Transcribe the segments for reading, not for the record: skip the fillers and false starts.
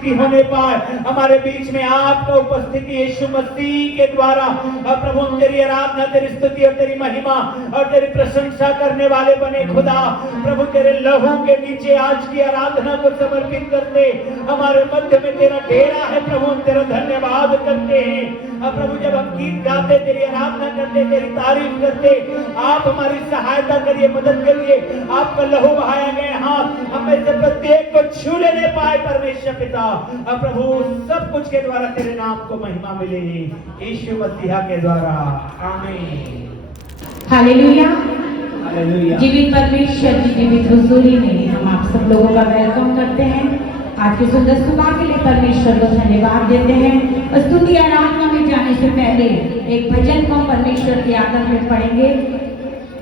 उपस्थिति होने पाए। हमारे बीच में आपका उपस्थिति यीशु मसीह के द्वारा प्रभु तेरी आराधना, तेरी स्तुति और तेरी महिमा और तेरी प्रशंसा करने वाले बने खुदा। प्रभु तेरे लहू के नीचे आज की आराधना को समर्पित करते हमारे मध्य में तेरा डेरा है प्रभु, हम तेरा धन्यवाद करते हैं। अब प्रभु जब हम गीत गाते, तेरी आराधना करते, तेरी तारीफ करते, आप हमारी सहायता करिए, मदद करिए। आपका लहू बहाया गया हाथ हमें से प्रत्येक को छू लेने पाए परमेश्वर पिता। अब प्रभु सब कुछ के द्वारा तेरे नाम को महिमा मिले यीशु मसीह के द्वारा, आमीन। हालेलुया। हालेलुया। जीवित परमेश्वर की जीवित हुजूरी में हम आप सब लोगों का वेलकम करते हैं। आज की सुंदर सुबह के लिए परमेश्वर को धन्यवाद देते हैं। स्तुति आराधना में जाने से पहले एक भजन को परमेश्वर के आदर में पढ़ेंगे।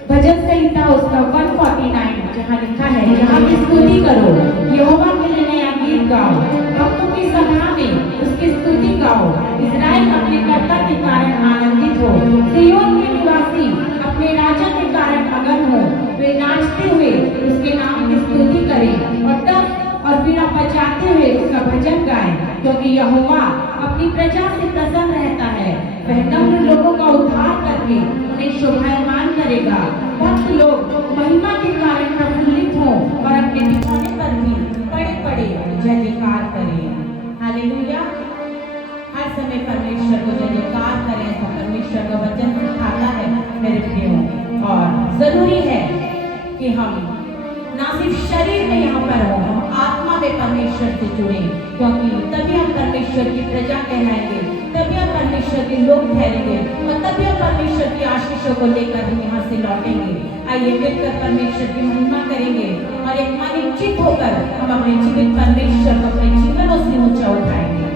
भजन संहिता उसका 149 जहाँ लिखा है, यहाँ की स्तुति करो, यहोवा के लिए नया गीत गाओ, भक्तों की सभा में उसकी स्तुति गाओ। इस्राएल अपने कर्ता के कारण आनंदित हो, सिय्योन के निवासी अपने राजा के कारण मगन हो। वे नाचते हुए उसके नाम की स्तुति करें और तब और बीड़ा बजाते हुए उसका भजन गाएं, क्योंकि यहोवा अपनी प्रजा से प्रसन्न रहता है। वह नम्र लोगों का उद्धार करके उन्हें शोभायमान करेगा। भक्त लोग महिमा के कारण प्रफुल्लित हों और अपने बिछौने पर भी पड़े पड़े जय जयकार करें। हालेलुया। हर समय परमेश्वर को जय जयकार करें, ऐसा परमेश्वर का वचन सिखाता है मेरे प्रियो। और जरूरी है कि हम ना सिर्फ शरीर में यहाँ पर हो, हम आत्मा में परमेश्वर से जुड़े, क्योंकि तभी हम परमेश्वर की प्रजा कहलाएंगे, तभी हम परमेश्वर के लोग ठहरेंगे और तभी हम परमेश्वर की आशीषों को लेकर हम यहाँ से लौटेंगे। आइए मिलकर परमेश्वर की महिमा करेंगे और एक मन चित होकर हम अपने जीवित परमेश्वर को अपने जीवनों से ऊंचा उठाएंगे।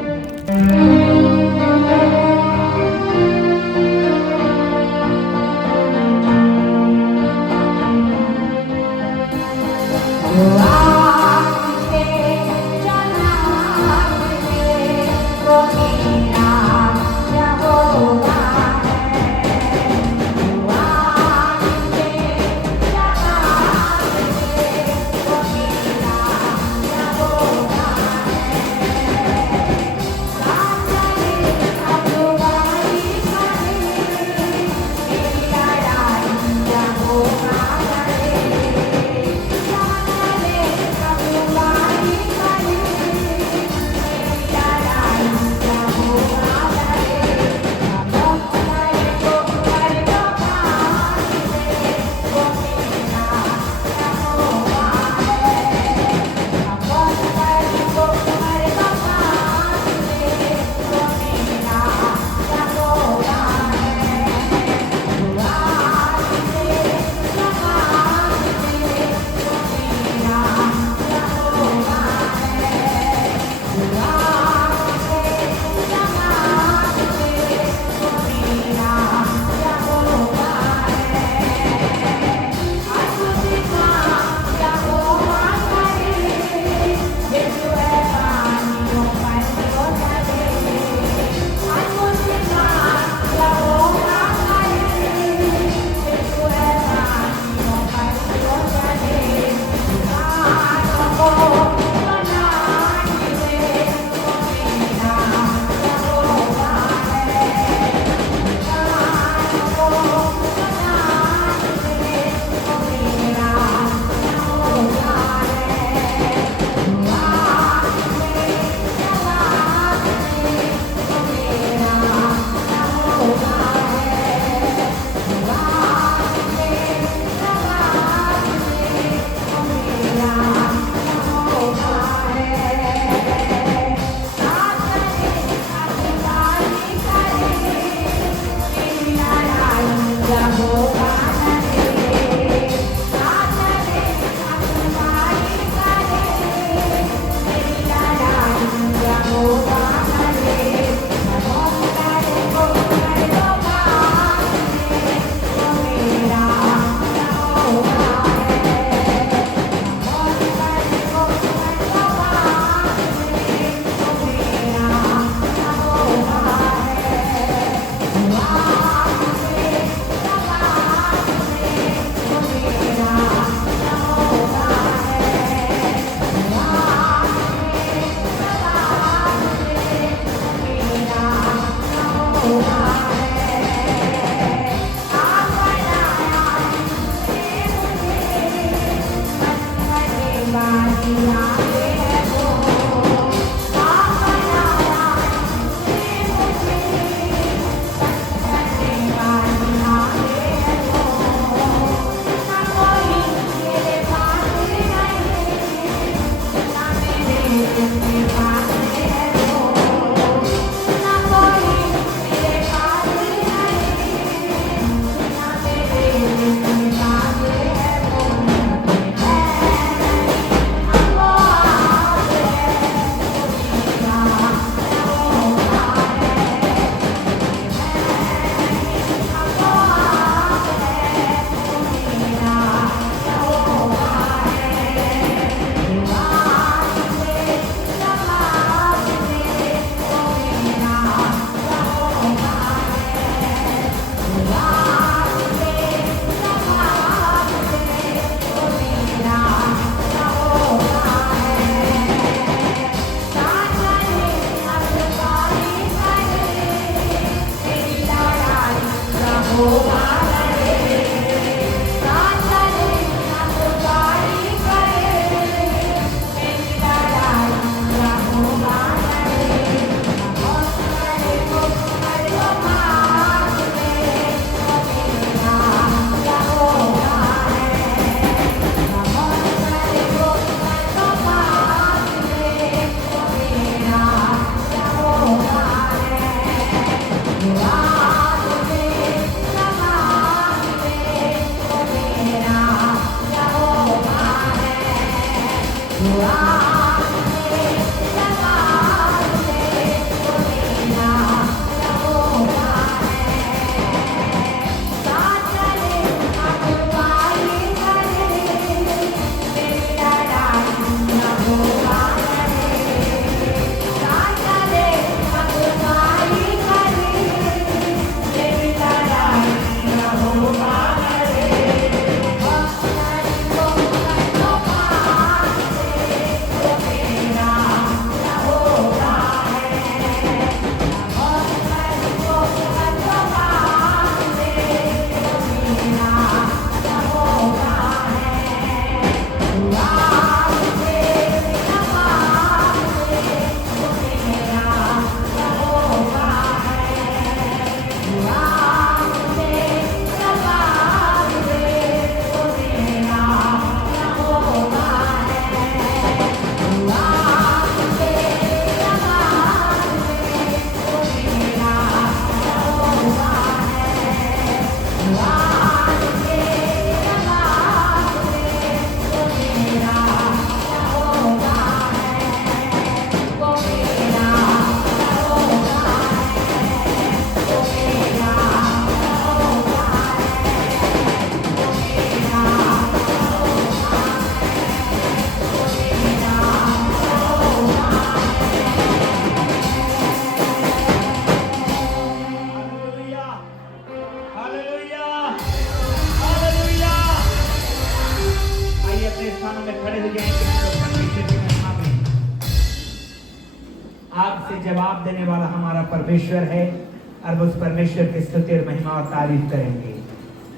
आग से जवाब देने वाला हमारा परमेश्वर है और उस परमेश्वर की स्तुति और महिमा और तारीफ करेंगे।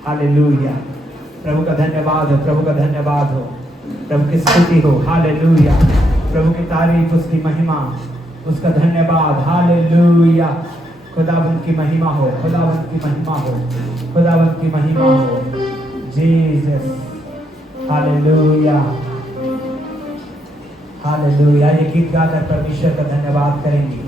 हालेलुया। प्रभु का धन्यवाद हो, प्रभु का धन्यवाद हो, प्रभु की स्तुति हो। हालेलुया। प्रभु की तारीफ, उसकी महिमा, उसका धन्यवाद। हालेलुया। खुदावंत की महिमा हो, खुदावंत की महिमा हो, खुदावंत की महिमा हो। जीसस। Hallelujah, hallelujah. ये गीत गाकर परमेश्वर का धन्यवाद करेंगे।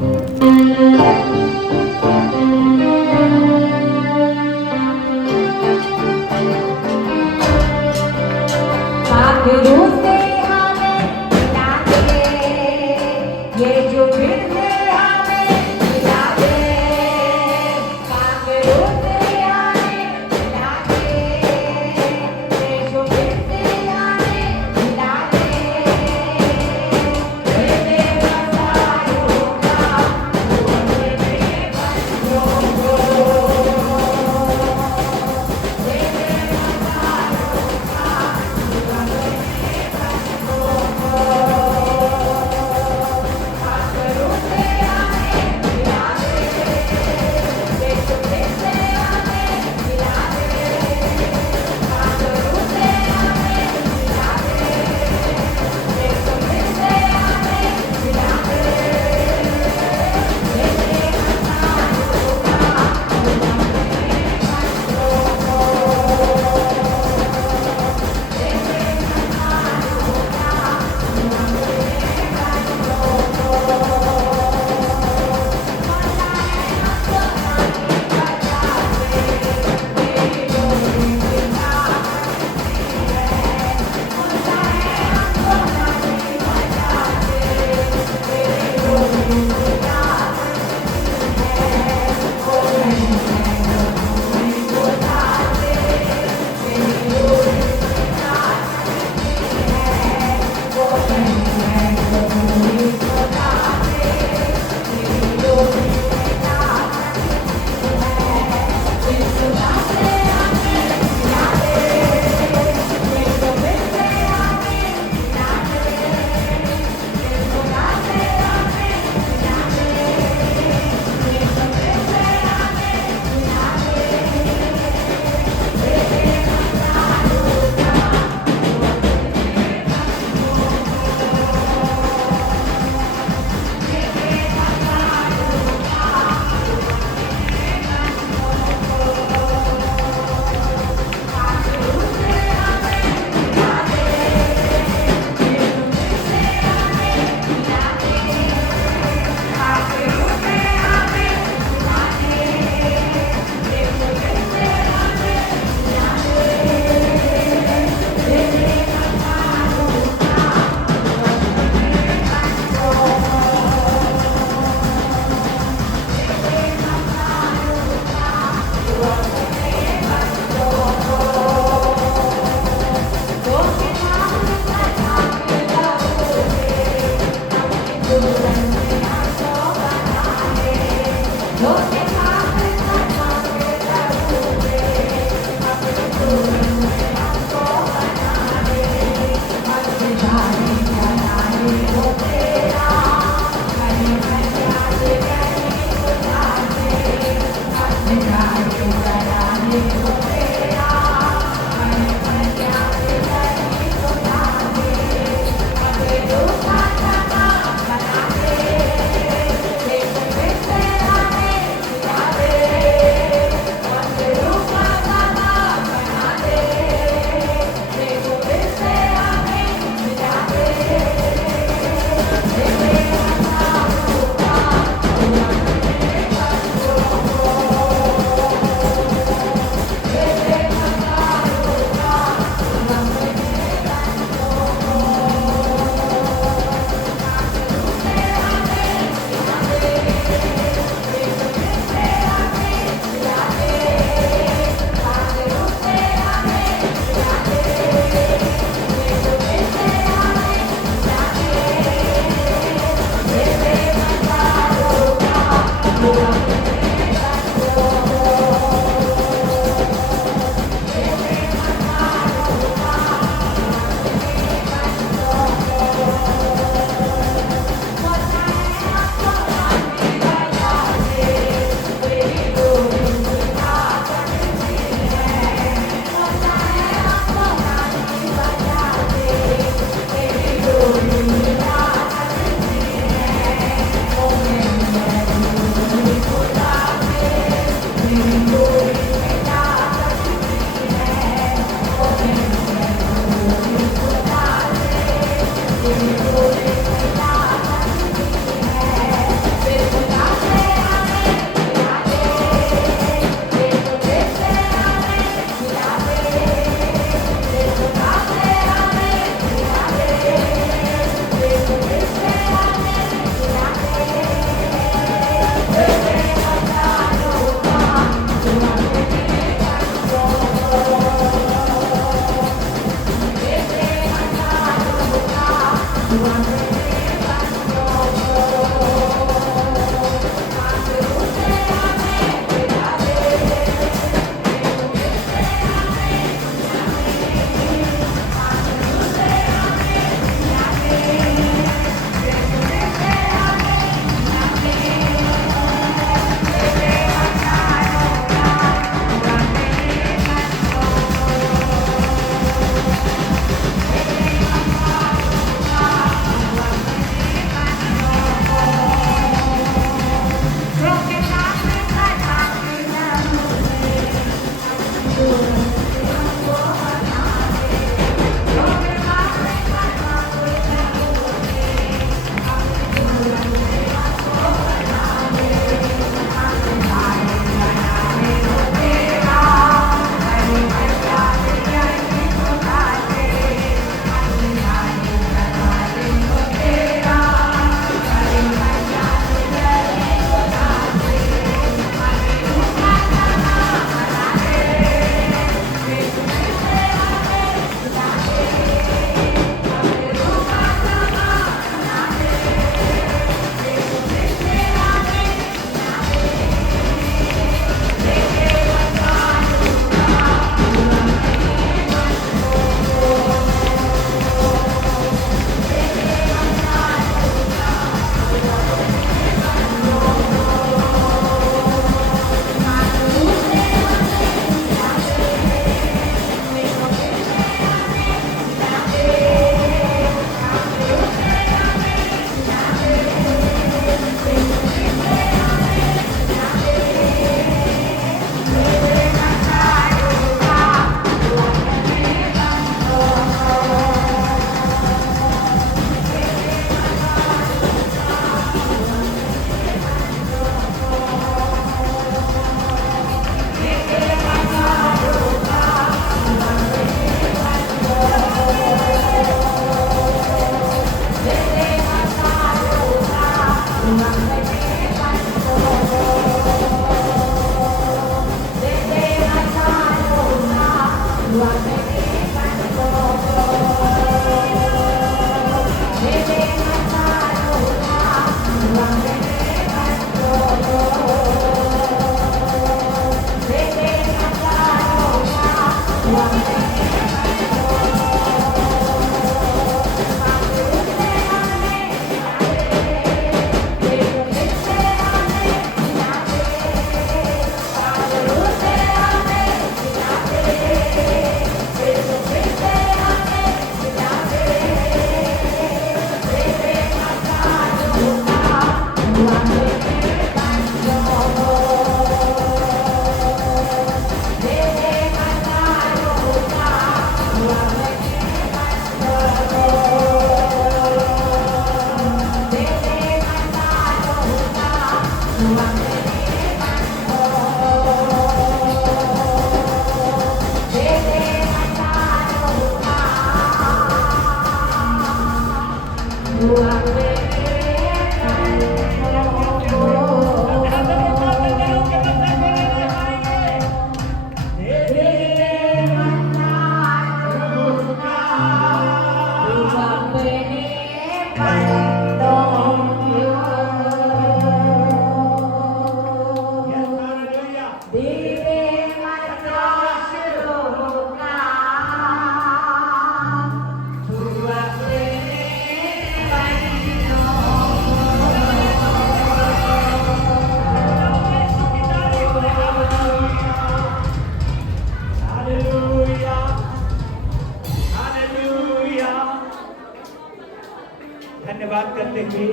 धन्यवाद करते हुए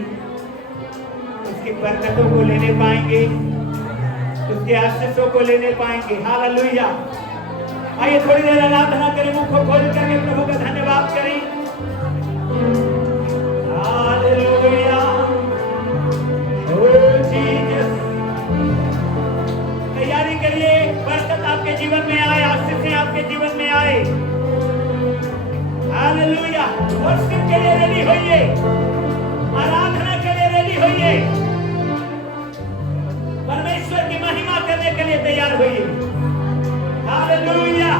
उसकी बरकतों को लेने पाएंगे, उसके आशीषों को लेने पाएंगे। हालेलुया। आइए थोड़ी देर आराधना करें, मुख को खोल करके प्रभु का धन्यवाद करें। हालेलुया। ओह जीसस। तैयारी करिए, बरकत आपके जीवन में आए, आशीषें आपके जीवन में आए। हालेलुया। वर्शिप के लिए रेडी होइए, आराधना के लिए रेडी होइए, परमेश्वर की महिमा करने के लिए तैयार होइए। हालेलुया।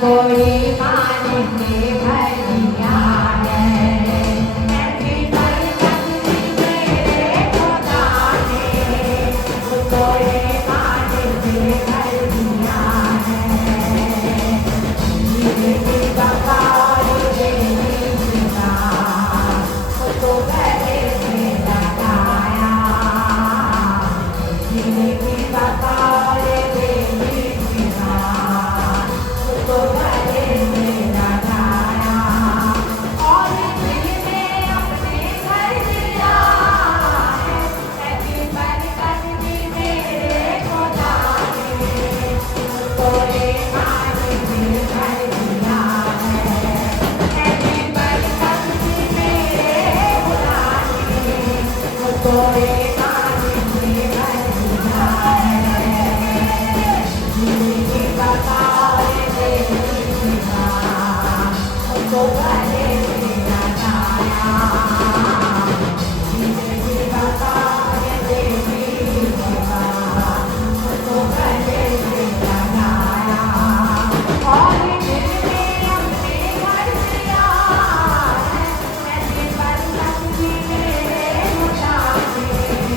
कोई पानी से भर दिया है, ऐसी बरकत मेरे खुदा ने कोई पानी से भर दिया है। जिंदगी का पानी देने का उसको गले से लगाया, जिंदगी का पानी देने का उसको गले से लगाया, और दिल में अपने घर दिया है। ऐसी बरकत भी मेरे खुदा ने कोई पानी से भर दिया है। ऐसी बरकत भी मेरे खुदा ने कोई पानी से भर दिया है। जिंदगी का पानी देने का उसको गले से लगाया, जिंदगी का पानी देने का उसको गले से लगाया, और दिल में अपने घर दिया है। ऐसी बरकत भी मेरे खुदा ने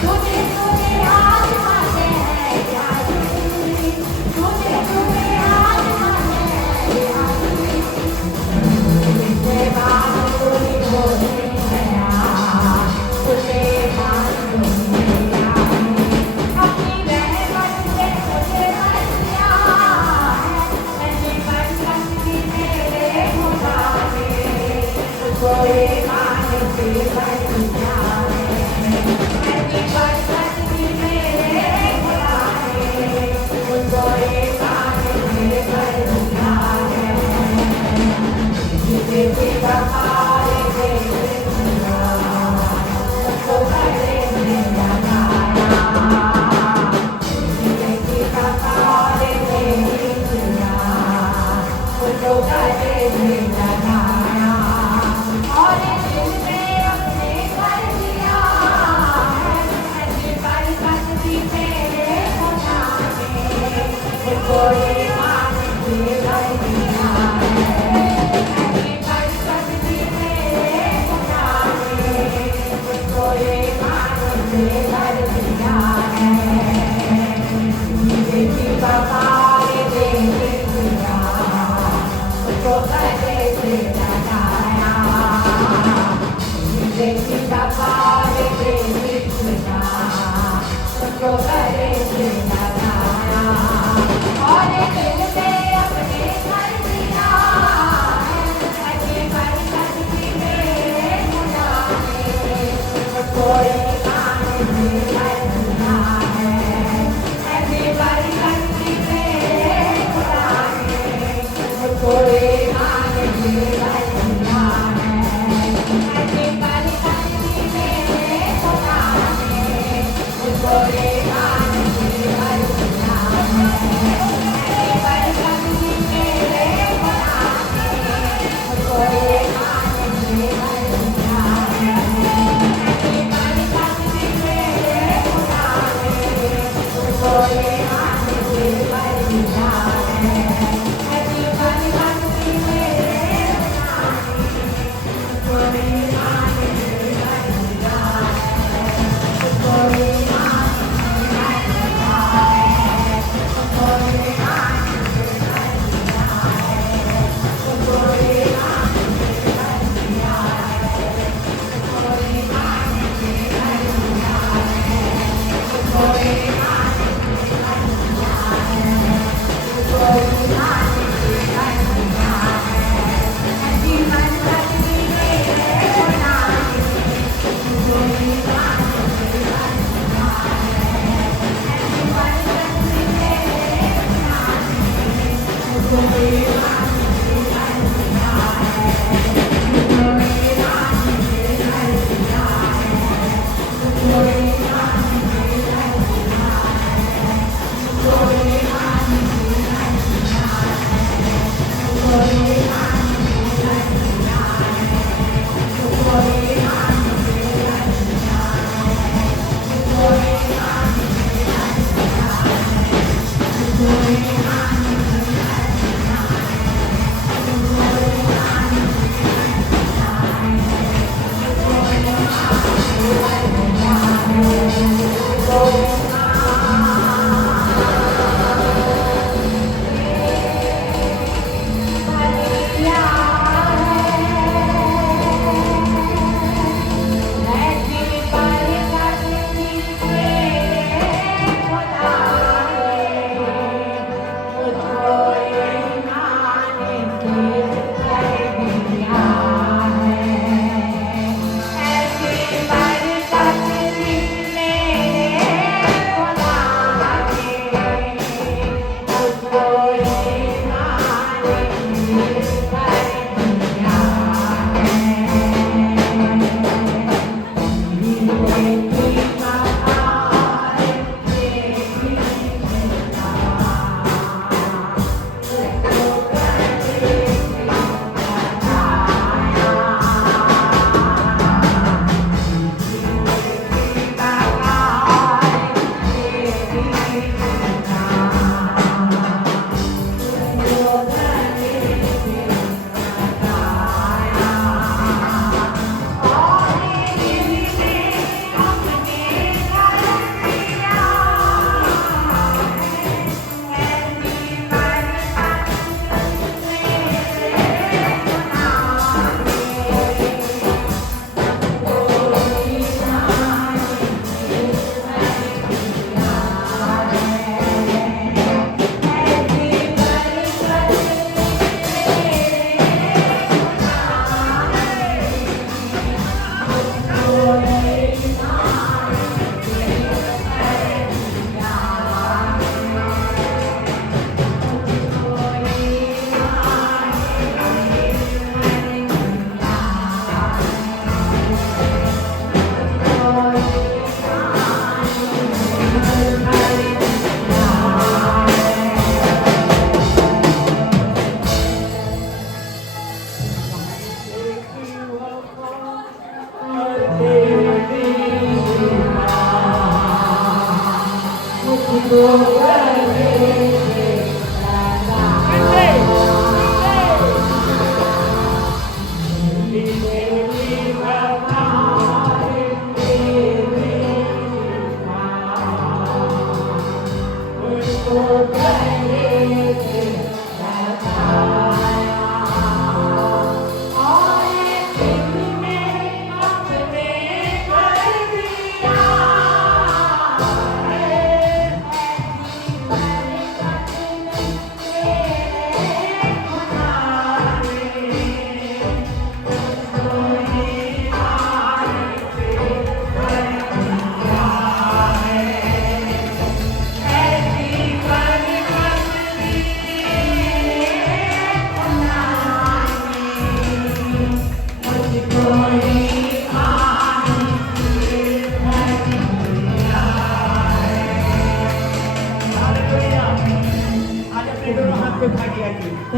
तुझे तुझे आज माने हैं क्या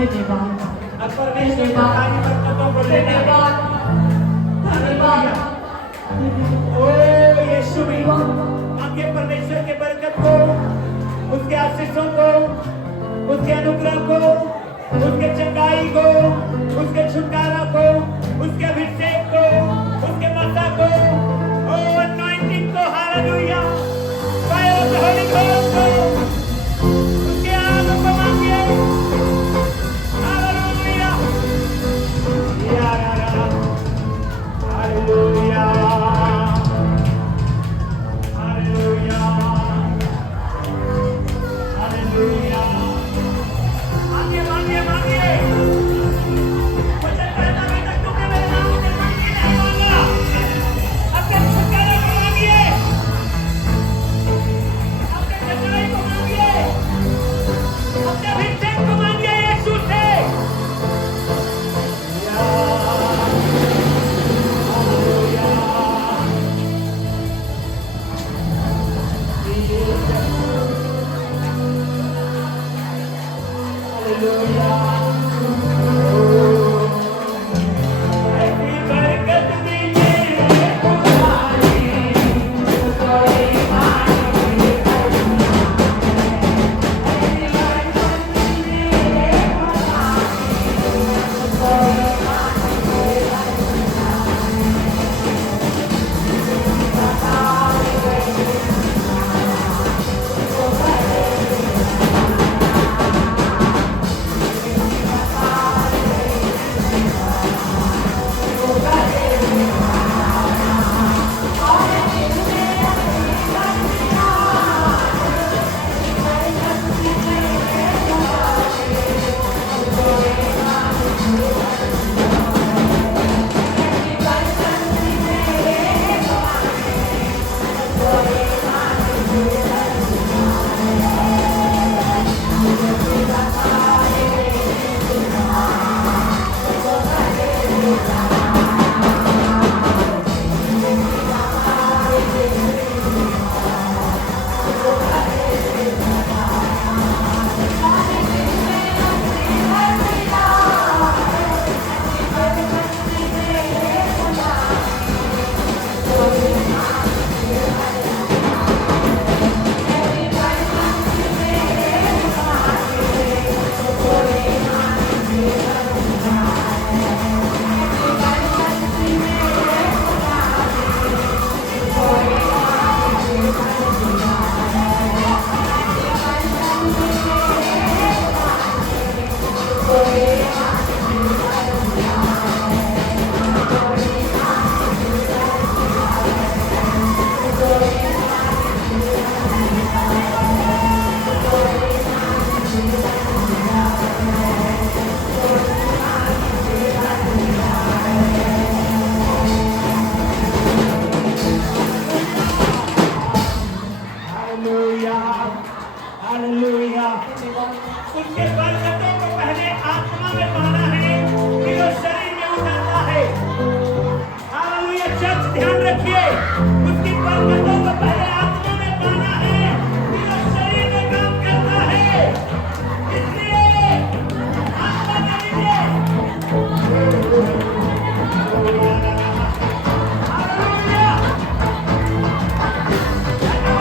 धन्यवाद अब परमेश्वर की सारी बरकतों को लेना है। धन्यवाद ओ यीशु में आपके परमेश्वर के बरकत को, उसके आशीषों को, उसके अनुग्रह को, उसके चंगाई को, उसके छुटकारा को, उसके अभिषेक को, उसके मसा को, ओ अनॉइंटिंग को, hallelujah, fire of the Holi ghost को, उसके आग को मांगिए, हालेलुया, हालेलुया, हालेलुया, हालेलुया। मांगिए मांगिए मांगिए, वचन कहता है तक तुमने मेरे नाम से कुछ भी नहीं मांगा, अपने छुटकारे को मांगिए, अपने चंगाई को मांगिए, अपने अभिषेक को मांगिए यीशु से। ऐसी बरकत दीजिए हालेलुया, हालेलुया। उसके बरकतों को पहले आत्मा में पाना है, फिर वो शरीर में उतरता है। हालेलुया, चर्च ध्यान रखिए, उसकी बरकतों को पहले आत्मा में पाना है, फिर वो शरीर में काम करता है। इसलिए आत्मा में लीजिए। हालेलुया, धन्यवाद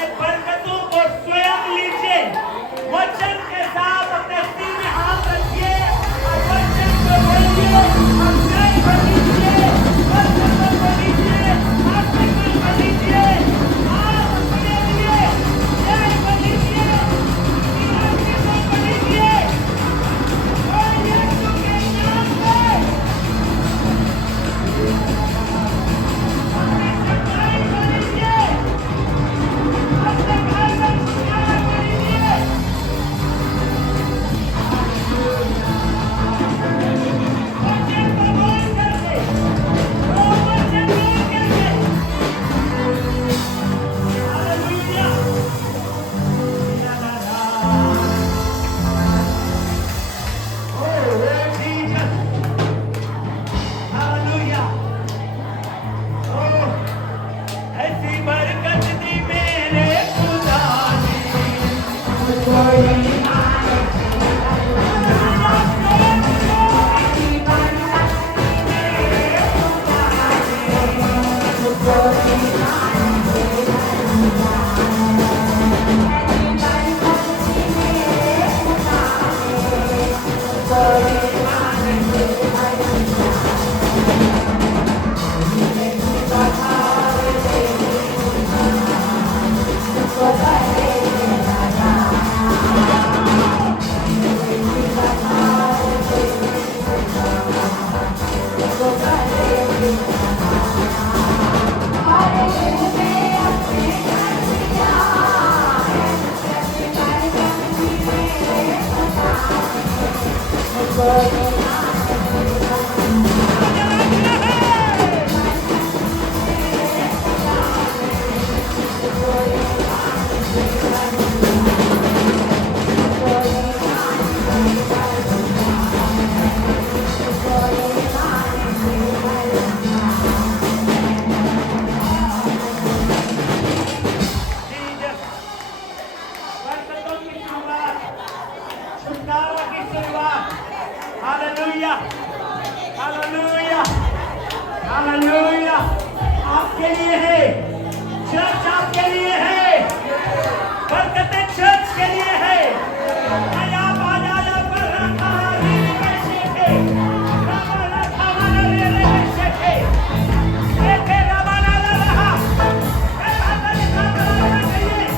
अपने बरकतों को स्वयं लीजिए। वचन के साथ अपने सिर में हाथ रखिए और वचन को बोलिए और जय बोलिए। वचन को बोलिए, आशीर्वाद बोलिए, आप अपने लिए जय बोलिए, आशीर्वाद बोलिए। और यीशु के नाम में जय बोलिए। अपने घर में जय बोलिए। वचन को बोल करके, वो वचन बोल करके। Hallelujah. Oh, Jesus. Hallelujah. Oh, ऐसी बरकत दी मेरे खुदा ने। बरकतों की शुरुआत, छुटकारा की शुरुआत। Hallelujah, hallelujah, hallelujah. आपके लिए है, चर्च आपके लिए है, बरकतें चर्च के लिए है। आया बाजा पर रखा री कैसे थे, रबाना खाना ले ले कैसे थे, एक रबाना ला रहा, रबाना ले खाना चाहिए।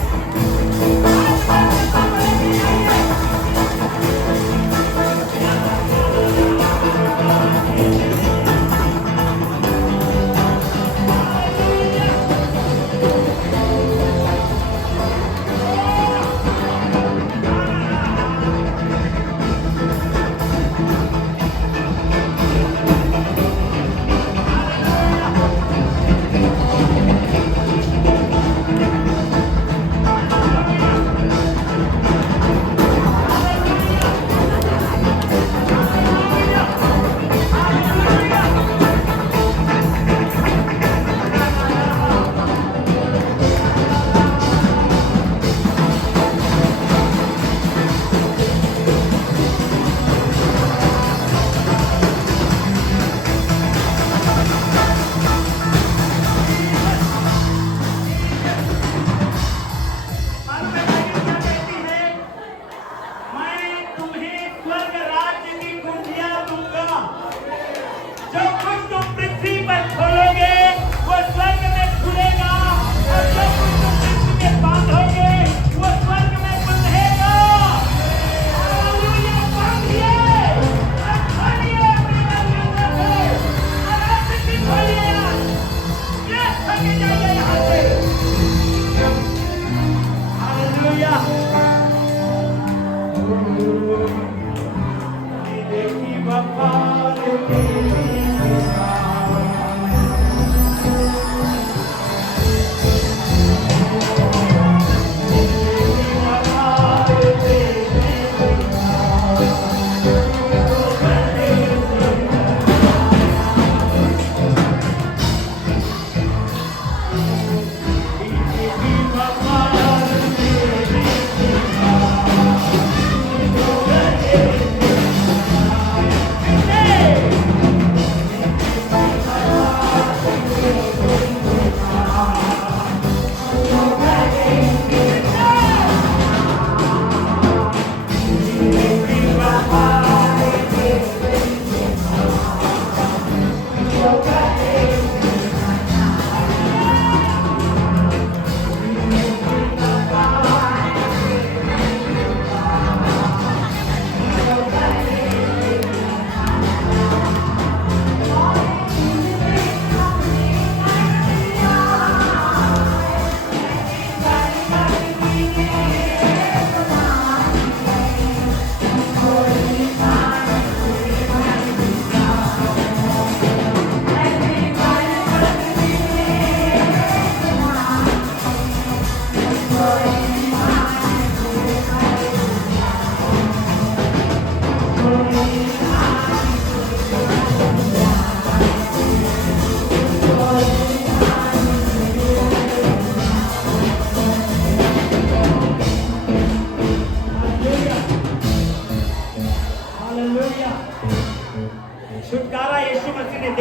देखी वफा तेरी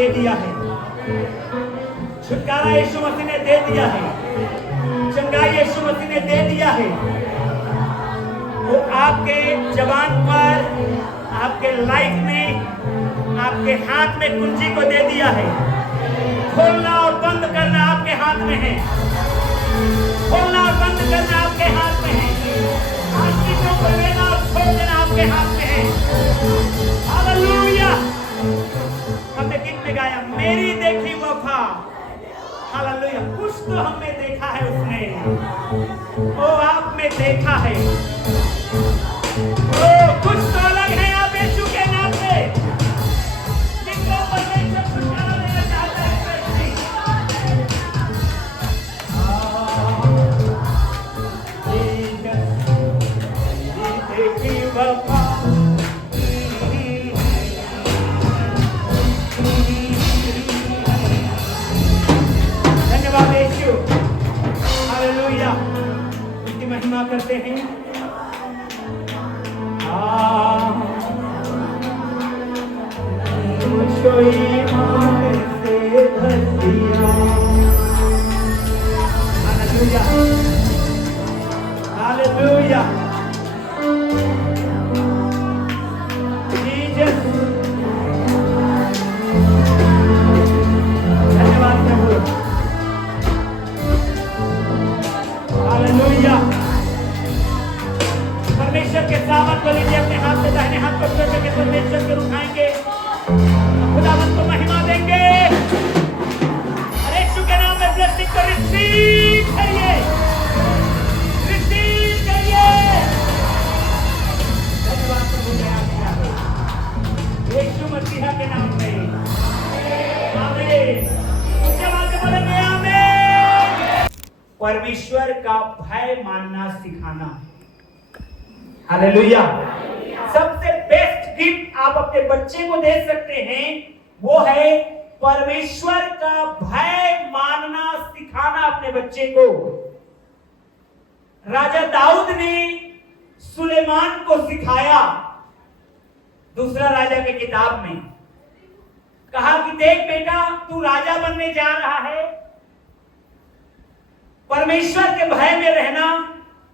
दे दिया है, छुटकारा यीशु मसीह ने दे दिया है, चंगाई यीशु मसीह ने दे दिया है। वो आपके जबान पर, आपके लाइफ में, आपके हाथ में कुंजी को दे दिया है। खोलना और बंद करना आपके हाथ में है। खोलना और बंद करना आपके हाथ में है। आशीषों को लेना और छोड़ देना आपके हाथ में है। हालेलुया। हमने गीत में गाया, मेरी देखी वफा। हालेलुया। कुछ तो हमने देखा है उसने, वो आप में देखा है। ओ कुछ तो अलग है आप यीशु के नाम से, जिनको परमेश्वर छुटकारा देना चाहता है। देखी वफा, धन्यवाद यीशु। हालेलुया। उसकी महिमा करते हैं। मुझको ईमान से भर दिया। हालेलुया। हालेलुया। जीसस। धन्यवाद प्रभु। हालेलुया। परमेश्वर के सामने को लीजिए, अपने हाथ से दाहिने हाथ को छोड़ के परमेश्वर को उठाएंगे, खुदावंद को महिमा देंगे। और यीशु के नाम में ब्लेसिंग को रिसीव करिए, रिसीव करिए। धन्यवाद प्रभु ने आज्ञा है, यीशु मसीह के नाम में आमीन। ऊंचे आवाज से बोलेंगे आमीन। परमेश्वर का भय मानना सिखाना। हालेलुया। सबसे बेस्ट गिफ्ट आप अपने बच्चे को दे सकते हैं, वो है परमेश्वर का भय मानना सिखाना अपने बच्चे को। राजा दाऊद ने सुलेमान को सिखाया, दूसरा राजा की किताब में कहा कि देख बेटा, तू राजा बनने जा रहा है, परमेश्वर के भय में रहना,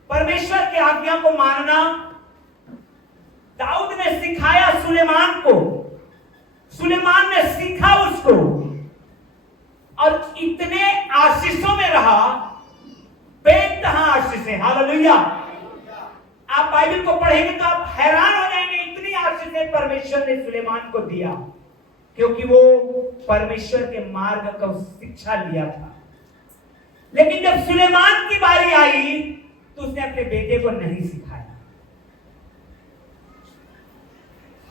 परमेश्वर की आज्ञा को मानना। दाऊद ने सिखाया सुलेमान को, सुलेमान ने सीखा उसको, और इतने आशीषों में रहा, बेतहा आशीष है। हालेलुया। आप बाइबल को पढ़ेंगे तो आप हैरान हो जाएंगे, इतनी आशीषें परमेश्वर ने सुलेमान को दिया, क्योंकि वो परमेश्वर के मार्ग का शिक्षा लिया था। लेकिन जब सुलेमान की बारी आई तो उसने अपने बेटे को नहीं सिखाया।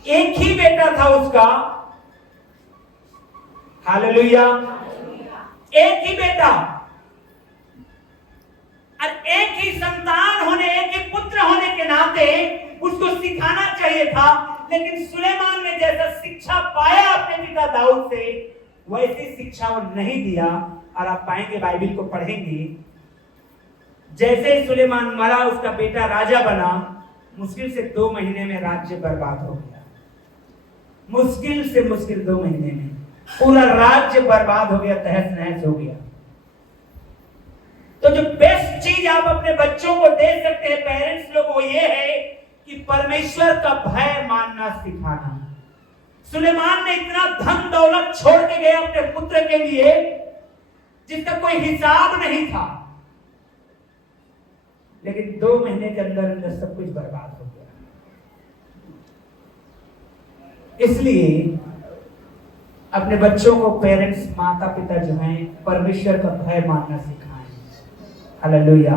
एक ही बेटा था उसका। हालेलुया। एक ही बेटा और एक ही संतान होने, एक ही पुत्र होने के नाते उसको सिखाना चाहिए था। लेकिन सुलेमान ने जैसा शिक्षा पाया अपने पिता दाऊद से, वैसी शिक्षा वो नहीं दिया। और आप पाएंगे, बाइबल को पढ़ेंगे, जैसे ही सुलेमान मरा, उसका बेटा राजा बना, मुश्किल से 2 महीने में राज्य बर्बाद हो गया। मुश्किल से मुश्किल 2 महीने में पूरा राज्य बर्बाद हो गया, तहस नहस हो गया। तो जो बेस्ट चीज आप अपने बच्चों को दे सकते हैं पेरेंट्स लोग, वो ये है कि परमेश्वर का भय मानना सिखाना। सुलेमान ने इतना धन दौलत छोड़ के गया अपने पुत्र के लिए जिसका कोई हिसाब नहीं था, लेकिन 2 महीने के अंदर अंदर सब कुछ बर्बाद हो गया। इसलिए अपने बच्चों को पेरेंट्स, माता पिता जो हैं, परमेश्वर का भय मानना सिखाएं। हालेलुया।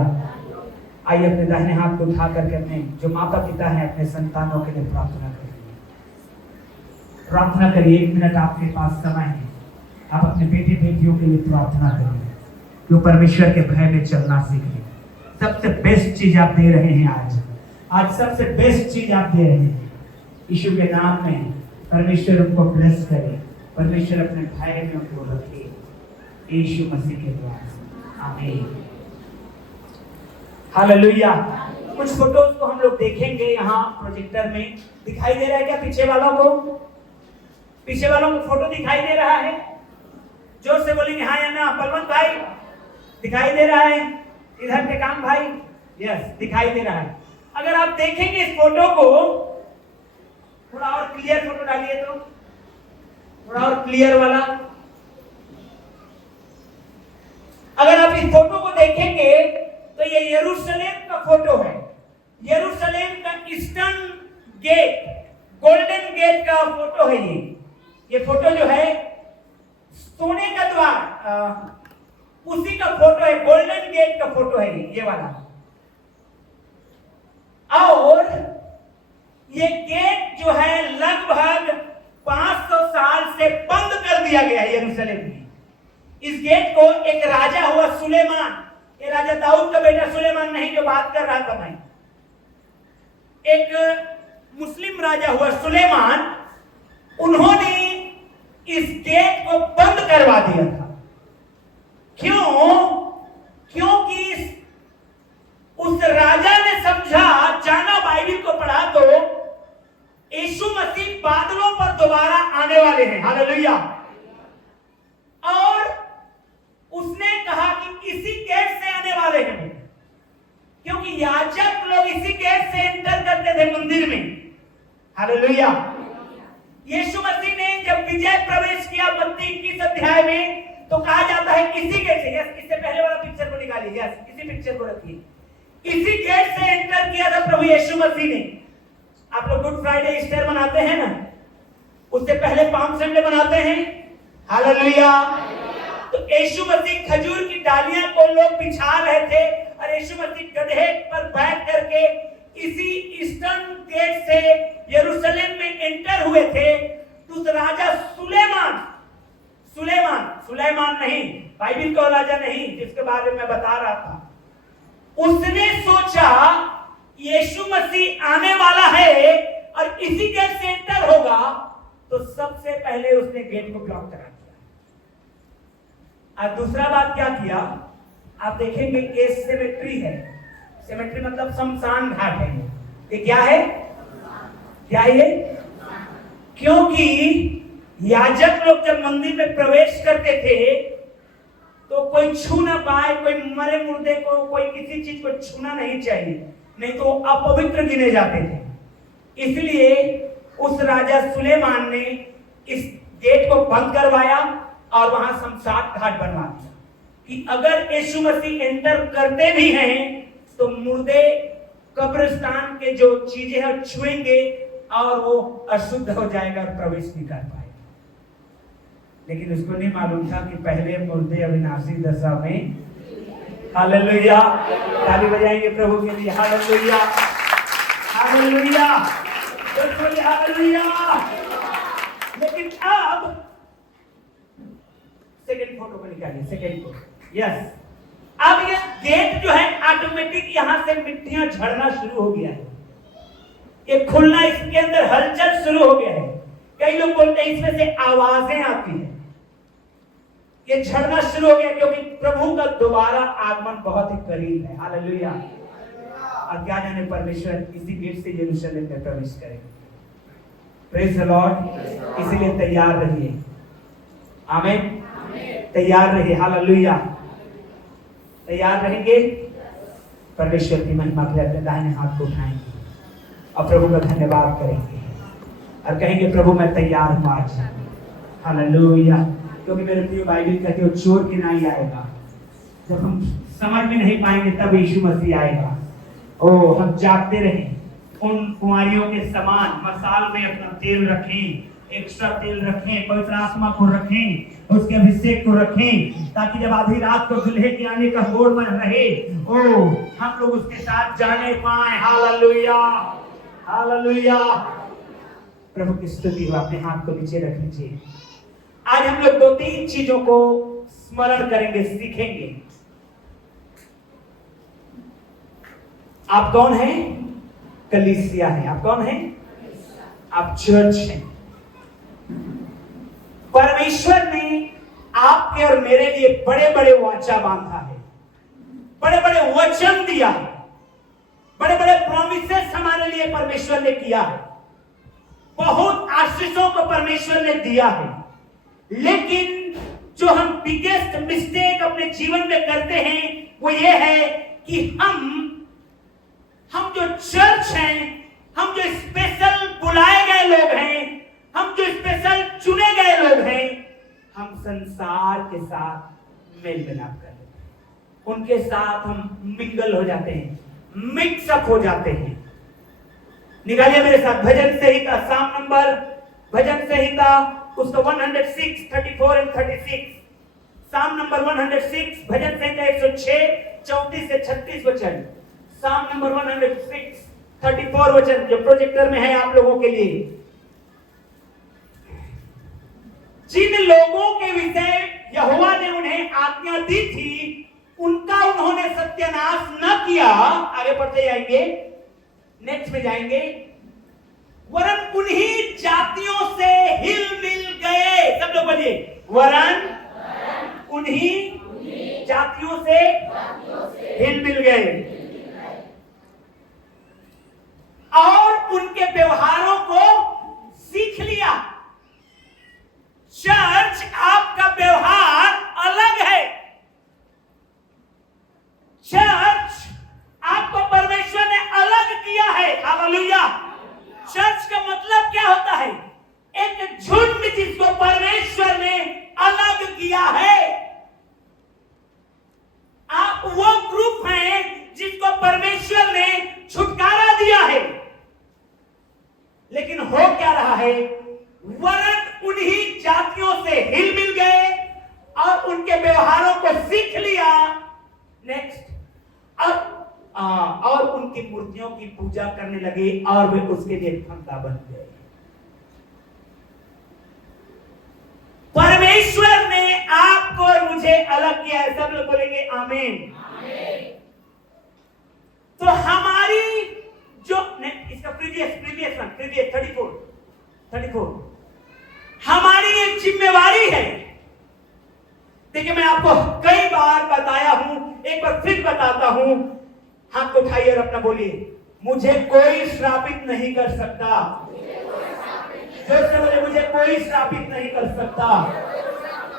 आइए अपने दाहिने हाथ को उठा करके अपने जो माता पिता हैं अपने संतानों के लिए प्रार्थना करिए। प्रार्थना करिए। 1 मिनट आपके पास समय है, आप अपने बेटे बेटियों के लिए प्रार्थना करिए कि वो परमेश्वर के भय में चलना सीखें। सबसे बेस्ट चीज आप दे रहे हैं आज सबसे बेस्ट चीज आप दे रहे हैं। यीशु के नाम में परमेश्वर उनको ब्लेस करे, परमेश्वर अपने भय में उनको रखे, यीशु मसीह के द्वारा। आमीन। हालेलुया। कुछ फोटोज को हम लोग देखेंगे यहाँ प्रोजेक्टर में। दिखाई दे रहा है क्या पीछे वालों को? पीछे वालों को फोटो दिखाई दे रहा है? जोर से बोलेंगे हाँ या ना। बलवंत भाई दिखाई दे रहा है? इधर के काम भाई, यस दिखाई दे रहा है। अगर आप देखेंगे इस फोटो को, थोड़ा और क्लियर फोटो डालिए तो, थोड़ा और क्लियर वाला। अगर आप इस फोटो को देखेंगे तो ये यरूशलेम का फोटो है। यरूशलेम का ईस्टर्न गेट, गोल्डन गेट का फोटो है ये फोटो जो है सोने का द्वार, उसी का फोटो है, गोल्डन गेट का फोटो है ये वाला। और ये गेट जो है लगभग 500 साल से बंद कर दिया गया है यरूशलेम में। इस गेट को एक राजा हुआ सुलेमान, ये राजा दाऊद का बेटा सुलेमान नहीं जो बात कर रहा था मैं, एक मुस्लिम राजा हुआ सुलेमान, उन्होंने इस गेट को बंद करवा दिया था। क्यों? क्योंकि उस राजा ने समझा, जाना बाइबल को पढ़ा तो यीशु मसीह बादलों पर दोबारा आने वाले हैं, हालेलुया। और उसने कहा कि इसी गेट से आने वाले हैं, क्योंकि याजक लोग इसी गेट से एंटर करते थे मंदिर में, हालेलुया। यीशु मसीह ने जब विजय प्रवेश किया मत्ती 21 अध्याय में, तो कहा जाता है इसी गेट से, यस इससे पहले वाला पिक्चर को निकालिए, यस इसी पिक्चर को रखिए, इसी गेट से एंटर किया था प्रभु यीशु मसीह ने। आप लोग गुड फ्राइडे ईस्टर मनाते हैं ना, उससे पहले पाम संडे मनाते हैं, हालेलुया। तो यीशु मसीह खजूर की डालियां को लोग बिछा रहे थे और यीशु मसीह गधे पर बैठ करके इसी ईस्टर्न गेट से यरूशलेम में एंटर हुए थे। तो उस राजा सुलेमान नहीं, बाइबल का राजा नहीं जिसके बारे में मैं बता रहा था, उसने सोचा यीशु मसीह आने वाला है और इसी गेट से एंटर होगा, तो सबसे पहले उसने गेट को ब्लॉक करा दिया। और दूसरा बात क्या किया, आप देखेंगे ये सेमेट्री है, सेमेट्री मतलब शमशान घाट है। ये क्या है? क्या ये? क्योंकि याजक लोग जब मंदिर में प्रवेश करते थे तो कोई छू ना पाए, कोई मरे मुर्दे को, कोई किसी चीज को छूना नहीं चाहिए, नहीं तो अपवित्र गिने जाते थे। इसलिए उस राजा सुलेमान ने इस गेट को बंद करवाया और वहां शमशान घाट बनवा दिया कि अगर यीशु मसीह एंटर करते भी हैं तो मुर्दे कब्रिस्तान के जो चीजें हैं छुएंगे और वो अशुद्ध हो जाएगा और प्रवेश नहीं कर पाएगा। लेकिन उसको नहीं मालूम था कि पहले मुर्दे अविनाशी दशा में, हालेलुया, ताली बजाएंगे प्रभु के लिए, हालेलुया, हालेलुया, हालेलुया। लेकिन अब सेकंड फोटो को निकालिए, सेकंड फोटो, यस। अब ये गेट जो है ऑटोमेटिक यहां से मिट्टियां झड़ना शुरू हो गया है, ये खुलना, इसके अंदर हलचल शुरू हो गया है। कई लोग बोलते हैं इसमें से आवाजें आती हैं, ये झड़ना शुरू हो गया क्योंकि प्रभु का दोबारा आगमन बहुत ही करीब है, हालेलुया। और क्या जाने परमेश्वर इसी गेट से यरूशलेम में प्रवेश करेंगे, प्रेज द लॉर्ड। इसीलिए तैयार रहिए, आमीन, तैयार रहिए, हालेलुया। तैयार रहेंगे, परमेश्वर की महिमा के लिए अपने दाहिने हाथ को उठाएंगे और प्रभु का धन्यवाद करेंगे और कहेंगे प्रभु मैं तैयार हूं आज, हालेलुया। क्योंकि मेरे प्रिय बाइबल कहते हो चोर की नहीं आएगा, जब हम समझ में नहीं पाएंगे तब यीशु मसीह आएगा। ओ हम जागते रहें, उन कुंवारियों के समान मसाल में अपना तेल रखें, एक्स्ट्रा तेल रखें, पवित्र आत्मा को रखें, उसके अभिषेक को रखें, ताकि जब आधी रात को दुल्हे के आने का होड़ में रहे, ओ हम लोग उसके साथ जाने पाए, हालेलुया, हालेलुया। प्रभु की स्तुति हो। अपने हाथ को नीचे रख लीजिए। आज हम लोग 2-3 चीजों को स्मरण करेंगे, सीखेंगे। आप कौन हैं? कलीसिया है। आप कौन हैं? आप चर्च हैं। परमेश्वर ने आपके और मेरे लिए बड़े बड़े वाचा बांधा है, बड़े बड़े वचन दिया है, बड़े बड़े प्रॉमिसेस हमारे लिए परमेश्वर ने किया है। बहुत आशीषों को परमेश्वर ने दिया है, लेकिन जो हम बिगेस्ट मिस्टेक अपने जीवन में करते हैं वो ये है कि हम जो चर्च हैं, हम जो स्पेशल बुलाए गए लोग हैं, हम जो स्पेशल चुने गए लोग हैं, हम संसार के साथ मेल मिलाप कर लेते हैं, उनके साथ हम मिंगल हो जाते हैं, मिक्सअप हो जाते हैं। निकालिए मेरे साथ भजन संहिता, साम नंबर भजन संहिता उसका 106, 34 एंड 36, साम नंबर 106 भजन संहिता 106 34 से 36 वचन, साम नंबर 106 34 वचन जो प्रोजेक्टर में है आप लोगों के लिए। जिन लोगों के विषय यहोवा ने उन्हें आज्ञा दी थी उनका उन्होंने सत्यानाश न किया, आगे बढ़ते जाएंगे, नेक्स्ट में जाएंगे, वरन उन्हीं जातियों से हिल मिल गए। सब लोग बोलिए, वरन उन्हीं जातियों से हिल मिल गए और उनके व्यवहारों को सीख लिया। चर्च आपका व्यवहार अलग है। चर्च आपको परमेश्वर ने अलग किया है। हालेलुया। चर्च का मतलब क्या होता है? एक झुंड जिसको परमेश्वर ने अलग किया है। आप वो ग्रुप हैं जिसको परमेश्वर ने छुटकारा दिया है। लेकिन हो क्या रहा है? वरन उन्हीं जातियों से हिल मिल गए और उनके व्यवहारों को सीख लिया। नेक्स्ट, अब और उनकी मूर्तियों की पूजा करने लगे और वे उसके लिए फंदा बन गए। परमेश्वर ने आपको और मुझे अलग किया है। सब लोग बोलेंगे आमीन। तो हमारी जो इसका प्रीवियस 34 हमारी एक जिम्मेवारी है। देखिए, मैं आपको कई बार बताया हूं, एक बार फिर बताता हूं। हाथ को उठाइए और अपना बोलिए, मुझे कोई श्रापित नहीं कर सकता। जोर से बोले, मुझे कोई श्रापित नहीं कर सकता।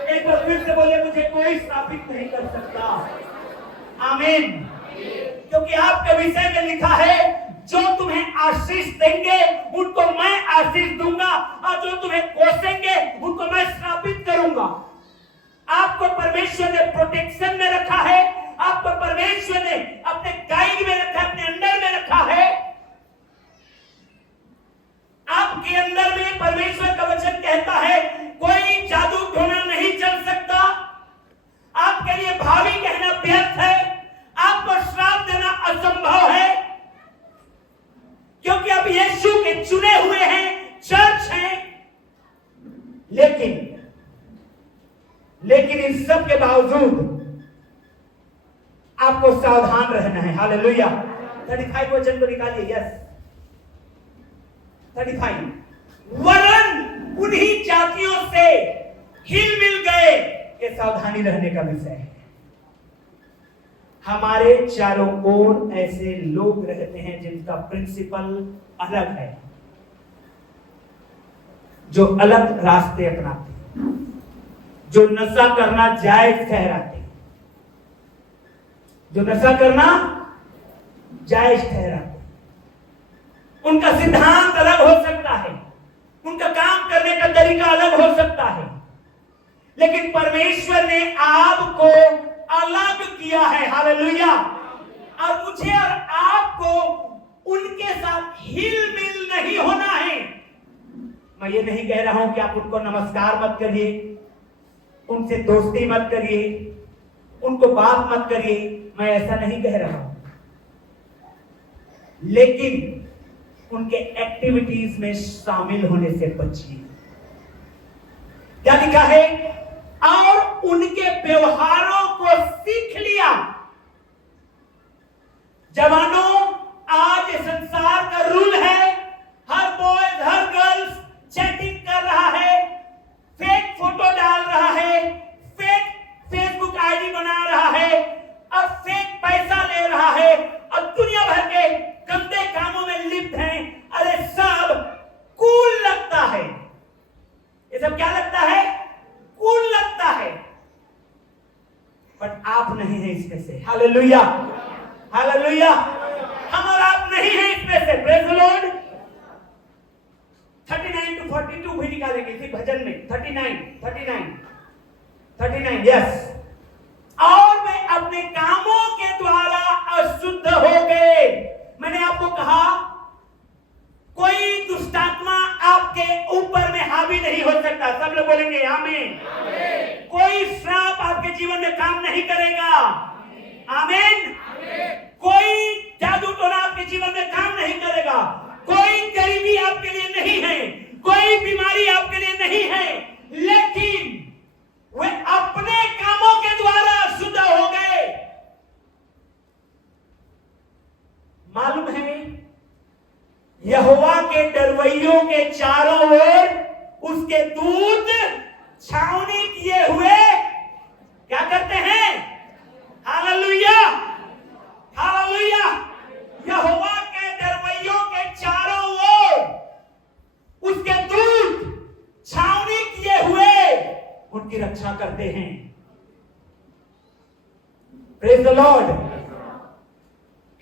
एक बार फिर से बोले, मुझे कोई श्रापित नहीं कर सकता। आमीन। क्योंकि आपके विषय में लिखा है, जो तुम्हें आशीष देंगे उनको मैं आशीष दूंगा और जो तुम्हें कोसेंगे उनको मैं श्रापित करूंगा। आपको परमेश्वर ने प्रोटेक्शन में रखा है, आपको परमेश्वर ने अपने गाइड में रखा है, अपने अंडर में रखा है। आपके अंदर में परमेश्वर का वचन कहता है, कोई जादू टोना नहीं चल सकता। आपके लिए भावी कहना व्यर्थ है, आपको श्राप देना असंभव है, क्योंकि अब यीशु के चुने हुए हैं, चर्च हैं। लेकिन इन सब के बावजूद आपको सावधान रहना है। हालेलुया। 35 वचन को निकालिए। यस, 35, वरन उन्हीं जातियों से हिल मिल गए। ये सावधानी रहने का विषय है। हमारे चारों ओर ऐसे लोग रहते हैं जिनका प्रिंसिपल अलग है, जो अलग रास्ते अपनाते हैं, जो नशा करना जायज ठहराते हैं, जो नशा करना जायज ठहराते हैं। उनका सिद्धांत अलग हो सकता है, उनका काम करने का तरीका अलग हो सकता है, लेकिन परमेश्वर ने आपको अलग किया है। हालेलुया। और मुझे और आपको उनके साथ हिल मिल नहीं होना है। मैं ये नहीं कह रहा हूं कि आप उनको नमस्कार मत करिए, उनसे दोस्ती मत करिए, उनको बात मत करिए, मैं ऐसा नहीं कह रहा हूं। लेकिन उनके एक्टिविटीज में शामिल होने से बचिए। क्या लिखा है? और उनके व्यवहारों को सीख लिया। जवानों, आज संसार का रूल है, हर बॉयज हर गर्ल्स चैटिंग कर रहा है, फेक फोटो डाल रहा है, फेक फेसबुक आईडी बना रहा है और फेक पैसा ले रहा है और दुनिया भर के गंदे कामों में लिप्त हैं। अरे सब कूल बट आप नहीं है इसमें से। Hallelujah, hallelujah. हम और आप नहीं है इसमें से। Praise the Lord. 39 to 42 भी निकालेंगे इसी भजन में। 39 यस। और मैं अपने कामों के द्वारा अशुद्ध हो गए। मैंने आपको कहा कोई दुष्टात्मा आपके ऊपर में हावी नहीं हो सकता। सब लोग बोलेंगे आमीन। कोई श्राप आपके जीवन में काम नहीं करेगा। आमीन। कोई जादू टोना आपके जीवन में काम नहीं करेगा। कोई गरीबी आपके लिए नहीं है, कोई बीमारी आपके लिए नहीं है, लेकिन वे अपने कामों के द्वारा शुद्ध हो गए। मालूम है यहोवा के डरवैयों के चारों ओर उसके दूत छावनी किए हुए क्या करते हैं? Hallelujah, hallelujah. यहोवा के डरवैयों के चारों ओर उसके दूत छावनी किए हुए उनकी रक्षा करते हैं। Praise the Lord.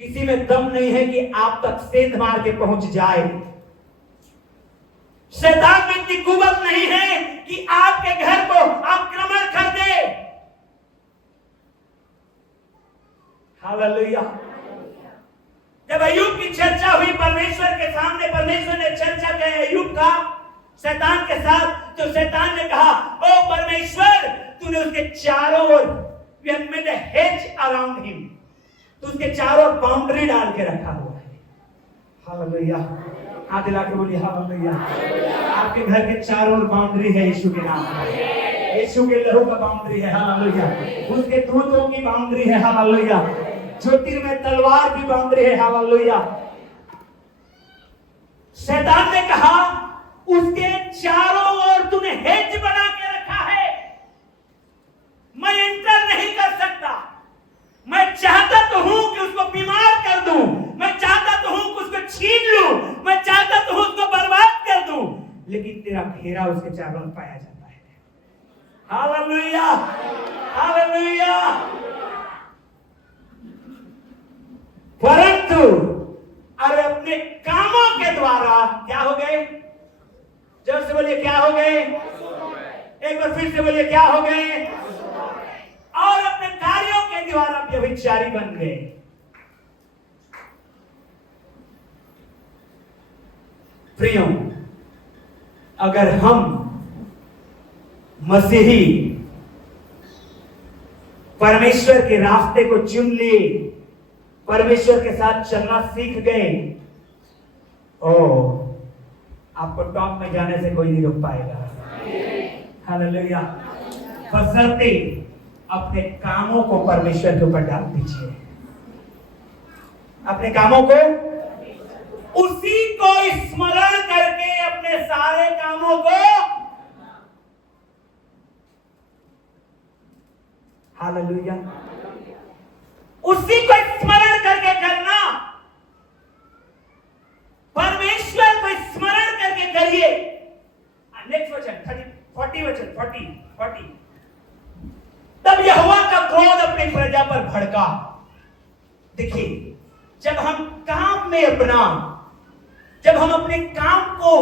किसी में दम नहीं है कि आप तक सेंध मार के पहुंच जाए। शैतान में इतनी कुवत नहीं है कि आपके घर को आक्रमण कर दे। हालेलुया। जब अय्यूब की चर्चा हुई परमेश्वर के सामने, परमेश्वर ने चर्चा की अय्यूब का शैतान के साथ, तो शैतान ने कहा ओ परमेश्वर, तूने उसके चारों ओर हेज अराउंड हिम, तो उसके चारों ओर बाउंड्री डाल के रखा हुआ है। हालेलुया। हाथ हिला के बोलिए हालेलुया। आपके घर के चारों ओर बाउंड्री है यीशु के नाम में। यीशु के लहू का बाउंड्री है। हालेलुया। उसके दूतों की बाउंड्री है। हालेलुया। ज्योतिर्मय तलवार की बाउंड्री है। हालेलुया। शैतान ने कहा उसके चारों ओर तूने हेज बना के रखा है, मैं एंटर नहीं कर सकता। मैं चाहता तो हूं कि उसको बीमार कर दूं, मैं चाहता तो हूं कि उसको छीन लूं, मैं चाहता तो हूं उसको बर्बाद कर दूं, लेकिन तेरा घेरा उसके चारों ओर पाया जाता है। Hallelujah, hallelujah. परंतु अरे अपने कामों के द्वारा क्या हो गए? जोर से बोलिए क्या हो गए? एक बार फिर से बोलिए क्या हो गए? और अपने कार्यों के द्वारा व्यभिचारी बन गए। प्रियो, अगर हम मसीही परमेश्वर के रास्ते को चुन लिए, परमेश्वर के साथ चलना सीख गए, ओ आपको टॉप में जाने से कोई नहीं रोक पाएगा। हालेलुया। बशर्ते अपने कामों को परमेश्वर के ऊपर डाल दीजिए। अपने कामों को, उसी को स्मरण करके अपने सारे कामों को, हालेलुया, उसी को स्मरण करके करना। परमेश्वर को स्मरण करके करिए। नेक्स्ट वचन 40 वचन 40। तब यहोवा का क्रोध अपनी प्रजा पर भड़का। देखिए, जब हम काम में अपना, जब हम अपने काम को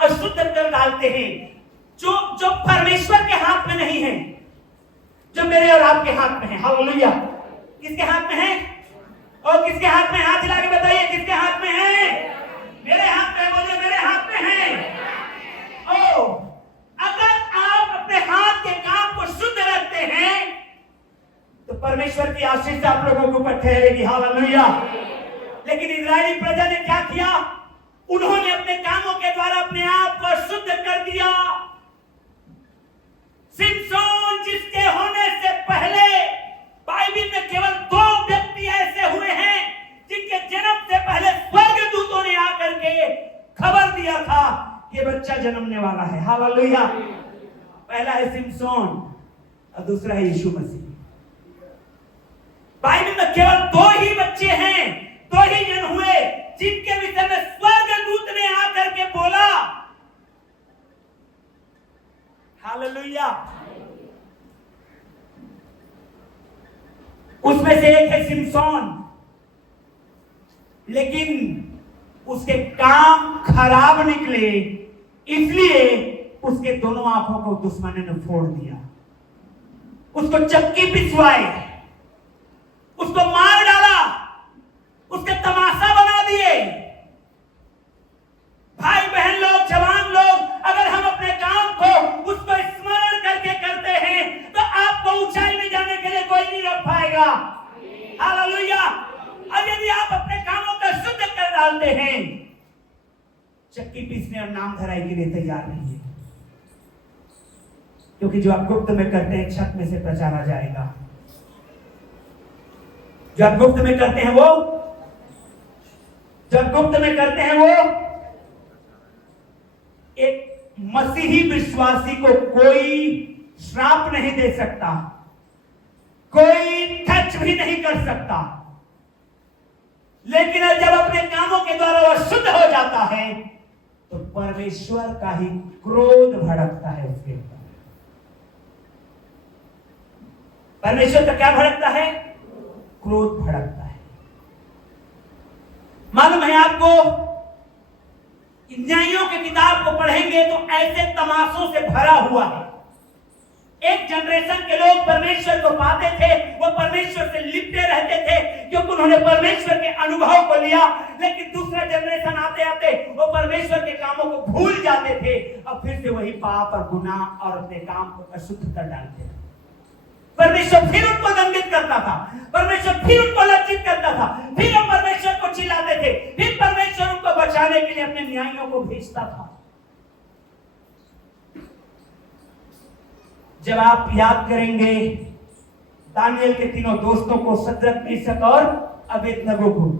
अशुद्ध कर डालते हैं, जो परमेश्वर के हाथ में नहीं है, जो मेरे और आपके हाथ में है। हालेलुया। किसके हाथ में है? और किसके हाथ में? हाथ हिला के बताइए किसके हाथ में है? मेरे हाथ में। बोलिए मेरे हाथ में है। ओ, अगर आप अपने हाथ के काम को शुद्ध रखते हैं तो परमेश्वर की आशीष आप लोगों के ऊपर ठहरेगी। हालेलुया। लेकिन इजरायली प्रजा ने क्या किया? उन्होंने अपने कामों के द्वारा अपने आप को शुद्ध कर दिया। सिमसोन जिसके होने से पहले बाइबल में केवल 2 व्यक्ति ऐसे हुए हैं जिनके जन्म से पहले स्वर्गदूतों ने आकर के खबर दिया था ये बच्चा जन्मने वाला है। हालेलुया। पहला है सिमसोन और दूसरा है यीशु मसीह। बाइबल में केवल 2 ही बच्चे हैं, 2 ही जन हुए जिनके विषय में स्वर्गदूत ने आकर के बोला। हालेलुया। उसमें से एक है सिमसोन, लेकिन उसके काम खराब निकले, इसलिए उसके दोनों आंखों को दुश्मन ने फोड़ दिया, उसको चक्की पिसवाए, उसको मार डाला, उसके तमाशा बना दिए। भाई बहन लोग, जवान लोग, अगर हम अपने काम को उसको स्मरण करके करते हैं तो आपको ऊंचाई में जाने के लिए कोई नहीं रोक पाएगा। हालेलुया। और यदि आप अपने कामों को शुद्ध कर डालते हैं, चक्की पीसने और नाम धराई के लिए तैयार नहीं है, क्योंकि जो आप गुप्त में करते हैं छत में से प्रचारा जाएगा। जो आप गुप्त में करते हैं वो एक मसीही विश्वासी को कोई श्राप नहीं दे सकता, कोई टच भी नहीं कर सकता। लेकिन जब अपने कामों के द्वारा वह शुद्ध हो जाता है तो परमेश्वर का ही क्रोध भड़कता है उसके ऊपर। परमेश्वर का क्या भड़कता है? क्रोध भड़कता है। मालूम है आपको, न्यायों की किताब को पढ़ेंगे तो ऐसे तमाशों से भरा हुआ है। एक जनरेशन के लोग परमेश्वर को पाते थे, वो परमेश्वर से लिपटे रहते थे क्योंकि उन्होंने परमेश्वर के अनुभव को लिया। लेकिन दूसरा जनरेशन आते आते वो परमेश्वर के कामों को भूल जाते थे और फिर से वही पाप और गुनाह और अपने काम को अशुद्ध कर डालते थे। परमेश्वर फिर उनको दंडित करता था, परमेश्वर फिर उनको लज्जित करता था, फिर वो परमेश्वर को चिल्लाते थे, फिर परमेश्वर उनको बचाने के लिए अपने न्यायियों को भेजता था। जब आप याद करेंगे दानियल के तीनों दोस्तों को, सद्रक, मेशक और अबेदनगो को,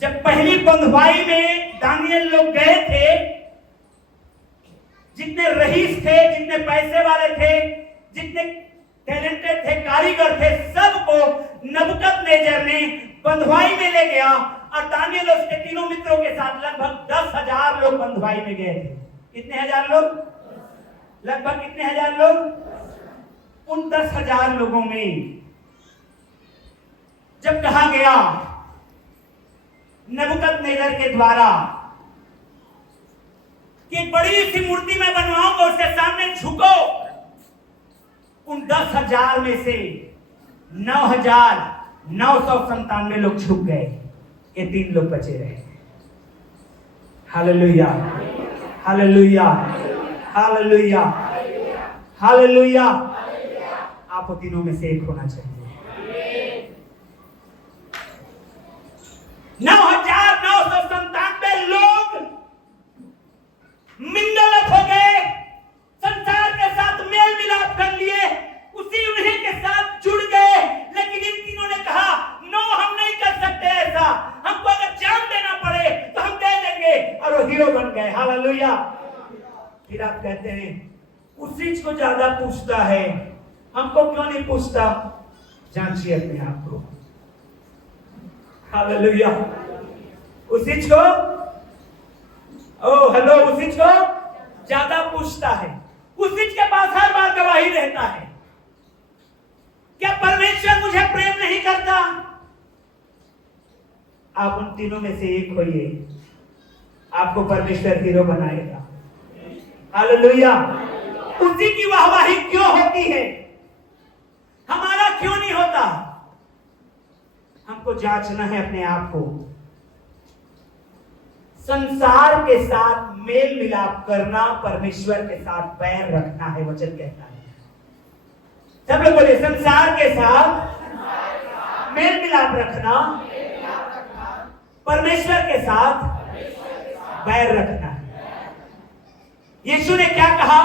जब पहली बंधुआई में दानियल लोग गए थे, जितने रईस थे, जितने पैसे वाले थे, जितने टैलेंटेड थे, कारीगर थे, सबको नबूकदनेस्सर ने बंधुआई में ले गया और दानियल उसके तीनों मित्रों के साथ लगभग 10,000 लोग बंधुआई में गए थे। कितने हजार लोग? लगभग कितने हजार लोग? उन 10,000 लोगों में जब कहा गया नबूकदनेस्सर के द्वारा कि बड़ी सी मूर्ति मैं बनवाऊंगा, उसके सामने झुको, उन 10,000 में से 9,997 लोग झुक गए, ये 3 लोग बचे रहे। Hallelujah, hallelujah, hallelujah, hallelujah. आप तीनों में से एक होना चाहिए। 9,997 लोग मिंगल अप हो गए, संसार के साथ मेल मिलाप कर लिए, उसी उन्हीं के साथ जुड़ गए। लेकिन इन तीनों ने कहा, नो, हम नहीं कर सकते ऐसा, हमको अगर जान देना पड़े तो हम दे देंगे, और वो हीरो बन गए। हालेलुया। फिर आप कहते हैं उस चीज को ज्यादा पूछता है, हमको क्यों नहीं पूछता? जांचिए अपने आप को। हालेलुया। उस चीज को, ओ हेलो, उस चीज को ज्यादा पूछता है, उस चीज के पास हर बार गवाही रहता है। क्या परमेश्वर मुझे प्रेम नहीं करता? आप उन तीनों में से एक होइए, आपको परमेश्वर हीरो बनाएगा। हालेलुया। उसी की वाहवाही क्यों होती है, हमारा क्यों नहीं होता? हमको जांचना है अपने आप को। संसार के साथ मेल मिलाप करना परमेश्वर के साथ बैर रखना है, वचन कहता है। सब लोग बोले, संसार के साथ मेल मिलाप रखना परमेश्वर के साथ बैर रखना है। यीशु ने क्या कहा?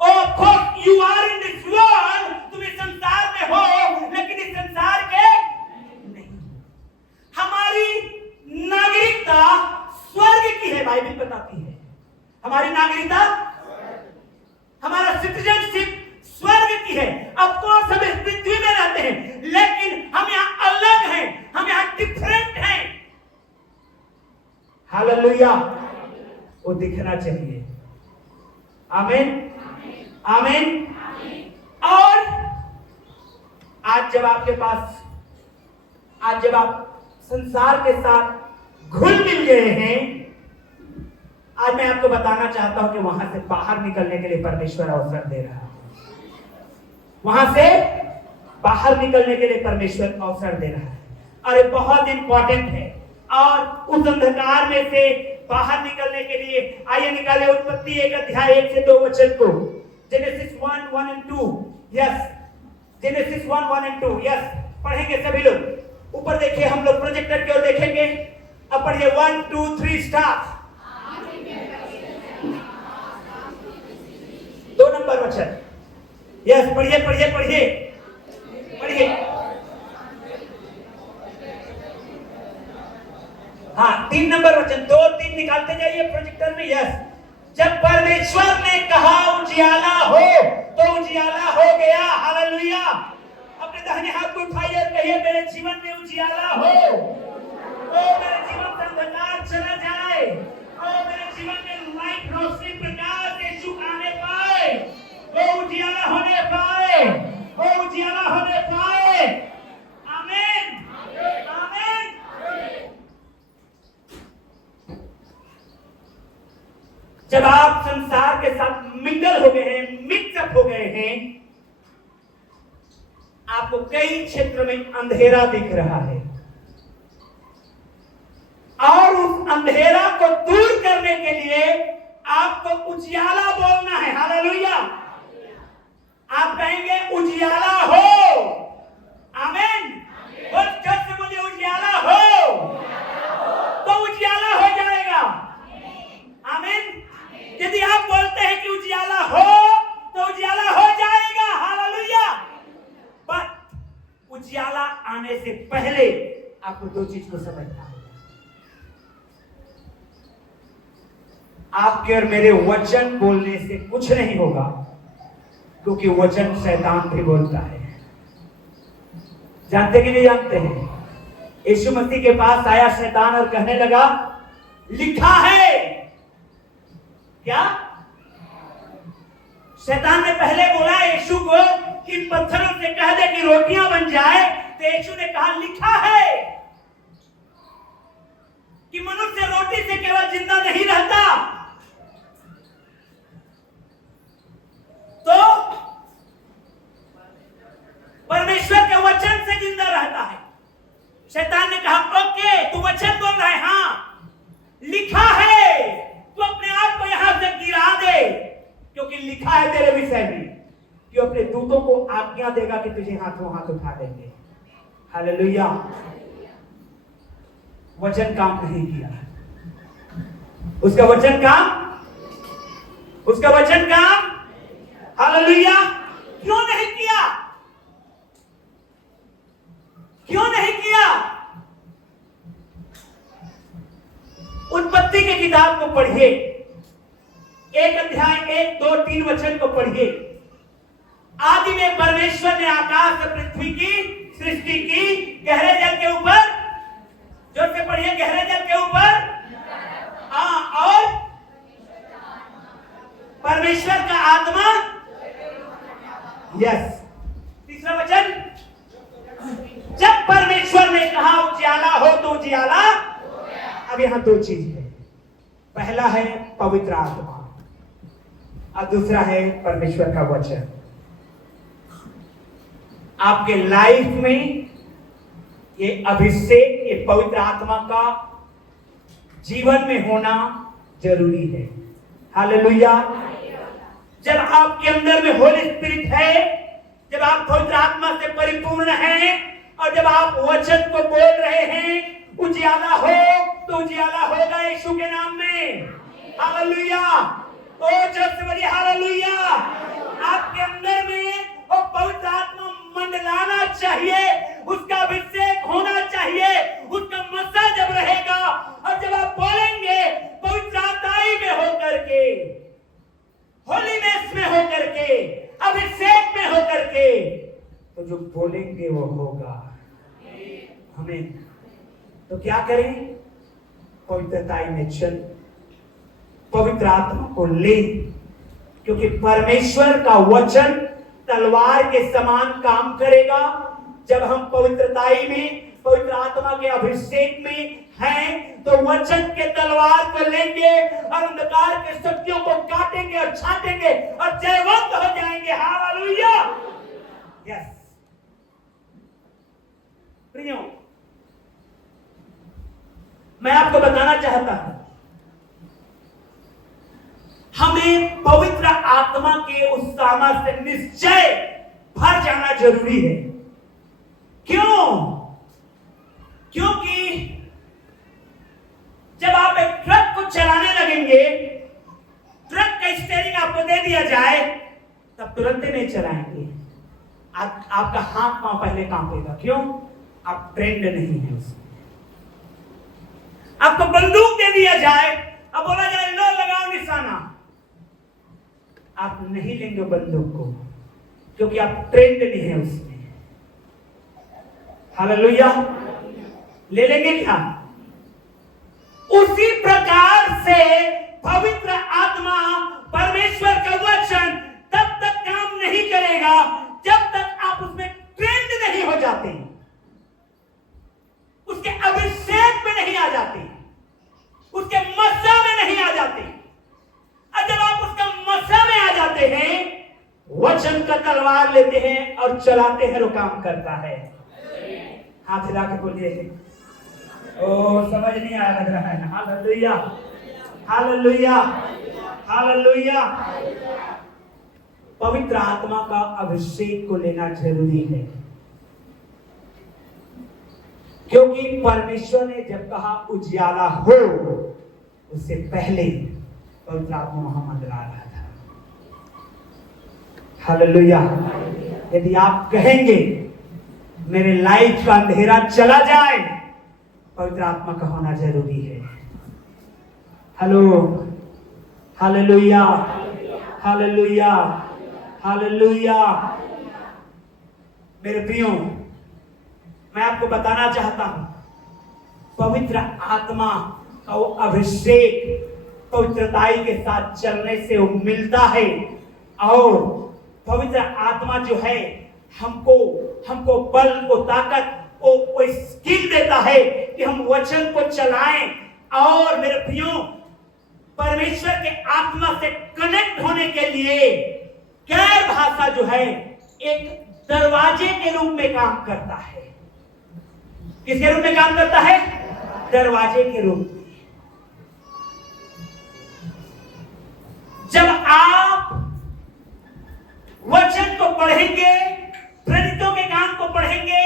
Of course you are in this world, तुम इस संसार में हो, लेकिन इस संसार के नहीं। हमारी नागरिकता स्वर्ग की है, बाइबल बताती है। हमारी नागरिकता, हमारा सिटीजनशिप स्वर्ग की है। ऑफ कोर्स हम इस पृथ्वी में रहते हैं, लेकिन हम यहां अलग हैं, हम यहां डिफरेंट हैं। हालेलुया। वो दिखना चाहिए। आमीन, आमीन। और आज आज जब आप संसार के साथ घुल मिल गए हैं, आज मैं आपको बताना चाहता हूं कि वहां से बाहर निकलने के लिए परमेश्वर अवसर दे रहा है। वहां से बाहर निकलने के लिए परमेश्वर अवसर दे रहा है और ये बहुत इंपॉर्टेंट है। और उस अंधकार में से बाहर निकलने के लिए आइए निकाले उत्पत्ति 1 अध्याय 1 से 2 वचन को। Genesis 1 and 2, yes, genesis 1 and 2, yes, पढ़ेंगे सभी लोग। ऊपर देखिए, हम लोग प्रोजेक्टर की ओर देखेंगे। अब पढ़िए 1 2 3 स्टार्ट। 2 नंबर वचन, यस, पढ़िए पढ़िए पढ़िए पढ़िए। हाँ, 3 नंबर वचन, 2 3 निकालते जाइए प्रोजेक्टर में। यस, जब परमेश्वर ने कहा उजियाला हो तो उजियाला हो गया। हालेलुया। अपने दाहिने हाथ को उठाइए और कहिए, मेरे जीवन में उजियाला हो। ओ मेरे जीवन से अंधकार चला जाए। ओ मेरे जीवन में लाइट, रोशनी, प्रकाश यीशु आने पाए। ओ उजियाला होने पाए। ओ उजियाला होने पाए। आमीन आमीन। जब आप संसार के साथ मिंगल हो गए हैं, मिक्सअप हो गए हैं, आपको कई क्षेत्र में अंधेरा दिख रहा है और उस अंधेरा को दूर करने के लिए आपको उजियाला बोलना है। हालेलुया। आप कहेंगे उजियाला हो। आमीन। बहुत जोर से बोलिए, उजियाला हो। तो उजियाला हो जाएगा। आमीन। यदि आप बोलते हैं कि उजियाला हो तो उजियाला हो जाएगा। हालेलुया। बट उजियाला आने से पहले आपको 2 चीज को समझना है। आपके और मेरे वचन बोलने से कुछ नहीं होगा, क्योंकि वचन शैतान भी बोलता है। जानते कि नहीं जानते हैं? यीशु मसीह के पास आया शैतान और कहने लगा, लिखा है। क्या शैतान ने पहले बोला यीशु को कि पत्थरों से कह दे कि रोटियां बन जाए, तो यीशु ने कहा, लिखा है कि मनुष्य रोटी से केवल जिंदा नहीं रहता। तो परमेश्वर के वचन से जिंदा रहता है। शैतान ने कहा, ओके, तू वचन बोल रहा है, हाँ, लिखा है। तू अपने आप को यहां से गिरा दे, क्योंकि लिखा है तेरे विषय में कि अपने दूतों को आज्ञा देगा कि तुझे हाथों हाथ उठा देंगे। हालेलुया। वचन काम नहीं किया। उसका वचन काम हालेलुया क्यों नहीं किया? क्यों नहीं किया? उत्पत्ति की किताब को पढ़िए, 1 अध्याय 1 2 3 वचन को पढ़िए। आदि में परमेश्वर ने आकाश और पृथ्वी की सृष्टि की, गहरे जल के ऊपर, जोर से पढ़िए, गहरे जल के ऊपर, और परमेश्वर का आत्मा, यस। तीसरा वचन, जब परमेश्वर ने कहा उजियाला हो तो उजियाला। अब यहां 2 चीज है। पहला है पवित्र आत्मा और दूसरा है परमेश्वर का वचन। आपके लाइफ में ये अभिषेक, ये पवित्र आत्मा का जीवन में होना जरूरी है। हालेलुया। जब आपके अंदर में होली स्पिरिट है, जब आप पवित्र आत्मा से परिपूर्ण हैं और जब आप वचन को बोल रहे हैं, उजियाला हो तो उजियाला होगा यीशु के नाम में। हालेलुया। ओ जोर से बोलिए हालेलुया। आपके अंदर में वो पवित्र आत्मा मंडलाना चाहिए, उसका अभिषेक होना चाहिए, उसका मसा जब रहेगा और जब आप बोलेंगे पवित्र आत्माई में होकर के, होलीनेस में होकर के, अभिषेक में होकर के, तो जो बोलेंगे वो होगा। हमें तो क्या करें? पवित्रता में चल, पवित्र आत्मा को ले, क्योंकि परमेश्वर का वचन तलवार के समान काम करेगा। जब हम पवित्रताई में, पवित्र आत्मा के अभिषेक में हैं, तो वचन के तलवार को लेंगे और अंधकार के शक्तियों को काटेंगे और छाटेंगे और जयवंत हो जाएंगे। हालेलुया। यस प्रियो, मैं आपको बताना चाहता हूं, हमें पवित्र आत्मा के उस सामर्थ्य से निश्चय भर जाना जरूरी है। क्यों? क्योंकि जब आप एक ट्रक को चलाने लगेंगे, ट्रक का स्टीयरिंग आपको दे दिया जाए, तब तुरंत ही नहीं चलाएंगे। आपका हाथ पांव पहले कांपेगा। क्यों? आप ट्रेंड नहीं है उसमें। आपको बंदूक दे दिया जाए, अब बोला जाए लो लगाओ निशाना, आप नहीं लेंगे बंदूक को, क्योंकि आप ट्रेंड नहीं है उसमें। हालेलुया। ले लेंगे क्या? उसी प्रकार से पवित्र आत्मा, परमेश्वर का वचन तब तक काम नहीं करेगा जब तक आप उसमें ट्रेंड नहीं हो जाते, उसके अभिषेक में नहीं आ जाते, उसके मसा में नहीं आ जाते। और जब आप उसका मसा में आ जाते हैं, वचन का तलवार लेते हैं और चलाते हैं, वो काम करता है। हाथ हिला के बोलिए, ओ समझ नहीं आया लग रहा है। Hallelujah, hallelujah, hallelujah. पवित्र आत्मा का अभिषेक को लेना जरूरी है, क्योंकि परमेश्वर ने जब कहा उजियाला हो, उससे पहले पवित्र आत्मा वहां मंडरा रहा था। हालेलुया। यदि आप कहेंगे मेरे लाइफ का अंधेरा चला जाए, पवित्र आत्मा का होना जरूरी है। Hello, hallelujah, hallelujah, hallelujah. मेरे प्रियो, मैं आपको बताना चाहता हूं, पवित्र आत्मा का वो अभिषेक पवित्रताई के साथ चलने से वो मिलता है। और पवित्र आत्मा जो है हमको बल को, ताकत को स्किल देता है कि हम वचन को चलाएं। और मेरे प्रियो, परमेश्वर के आत्मा से कनेक्ट होने के लिए गैर भाषा जो है एक दरवाजे के रूप में काम करता है। किसके रूप में काम करता है? दरवाजे के रूप में। जब आप वचन को पढ़ेंगे, प्रेरितों के काम को पढ़ेंगे,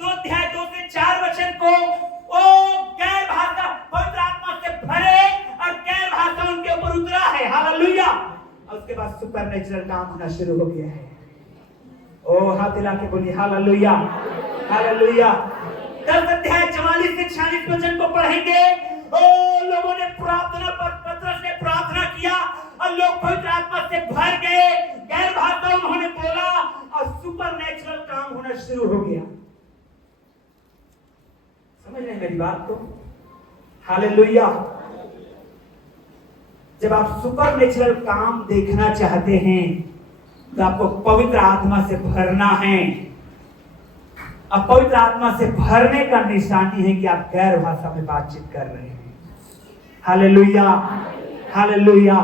2 अध्याय 2 से 4 वचन को, वो गैर भाषा पवित्र आत्मा से भरे और गैर भाषा उनके ऊपर उतरा है। हालेलुया। और उसके बाद सुपरनेचुरल काम होना शुरू हो गया है। ओ हाथ हिला के बोलिए हालेलुया, हालेलुया। 10 अध्याय 44 से 46 वचन को पढ़ेंगे। ओ लोगों ने प्रार्थना पर, पतरस ने प्रार्थना किया और लोग पवित्र आत्मा से भर गए, गैर भाषा उन्होंने बोला और सुपरनेचुरल काम होना शुरू हो गया। समझ रहे हैं मेरी बात को? हालेलुया। जब आप सुपरनेचुरल काम देखना चाहते हैं, तो आपको पवित्र आत्मा से भरना है। अब पवित्र आत्मा से भरने का निशानी है कि आप गैर भाषा में बातचीत कर रहे हैं। Hallelujah, hallelujah.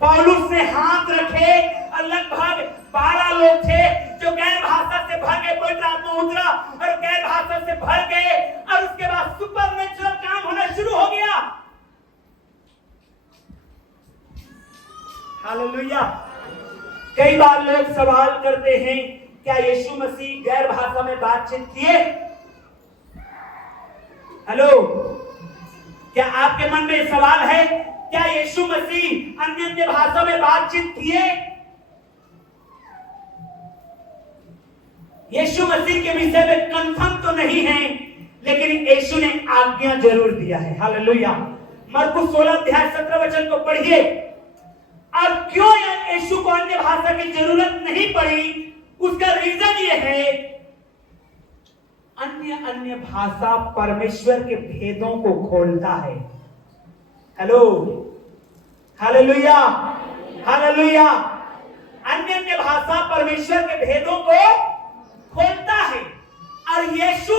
पौलुस ने हाथ रखे और लगभग 12 लोग थे जो गैर भाषा से भर गए, पवित्र आत्मा उतरा और गैर भाषा से भर गए और उसके बाद सुपरनेचुरल काम होना शुरू हो गया। हालेलुया। कई बार लोग सवाल करते हैं, क्या यीशु मसीह गैर भाषा में बातचीत किए? हेलो, क्या आपके मन में सवाल है, क्या यीशु मसीह अन्य भाषा में बातचीत किए? यीशु मसीह के विषय में कंफर्म तो नहीं है, लेकिन यीशु ने आज्ञा जरूर दिया है। हालेलुया। मरकुस 16 अध्याय 17 वचन को पढ़िए। और क्यों यीशु को अन्य भाषा की जरूरत नहीं पड़ी, उसका रीजन ये है, अन्य भाषा परमेश्वर के भेदों को खोलता है। Hello, hallelujah, hallelujah. अन्य भाषा परमेश्वर के भेदों को खोलता है।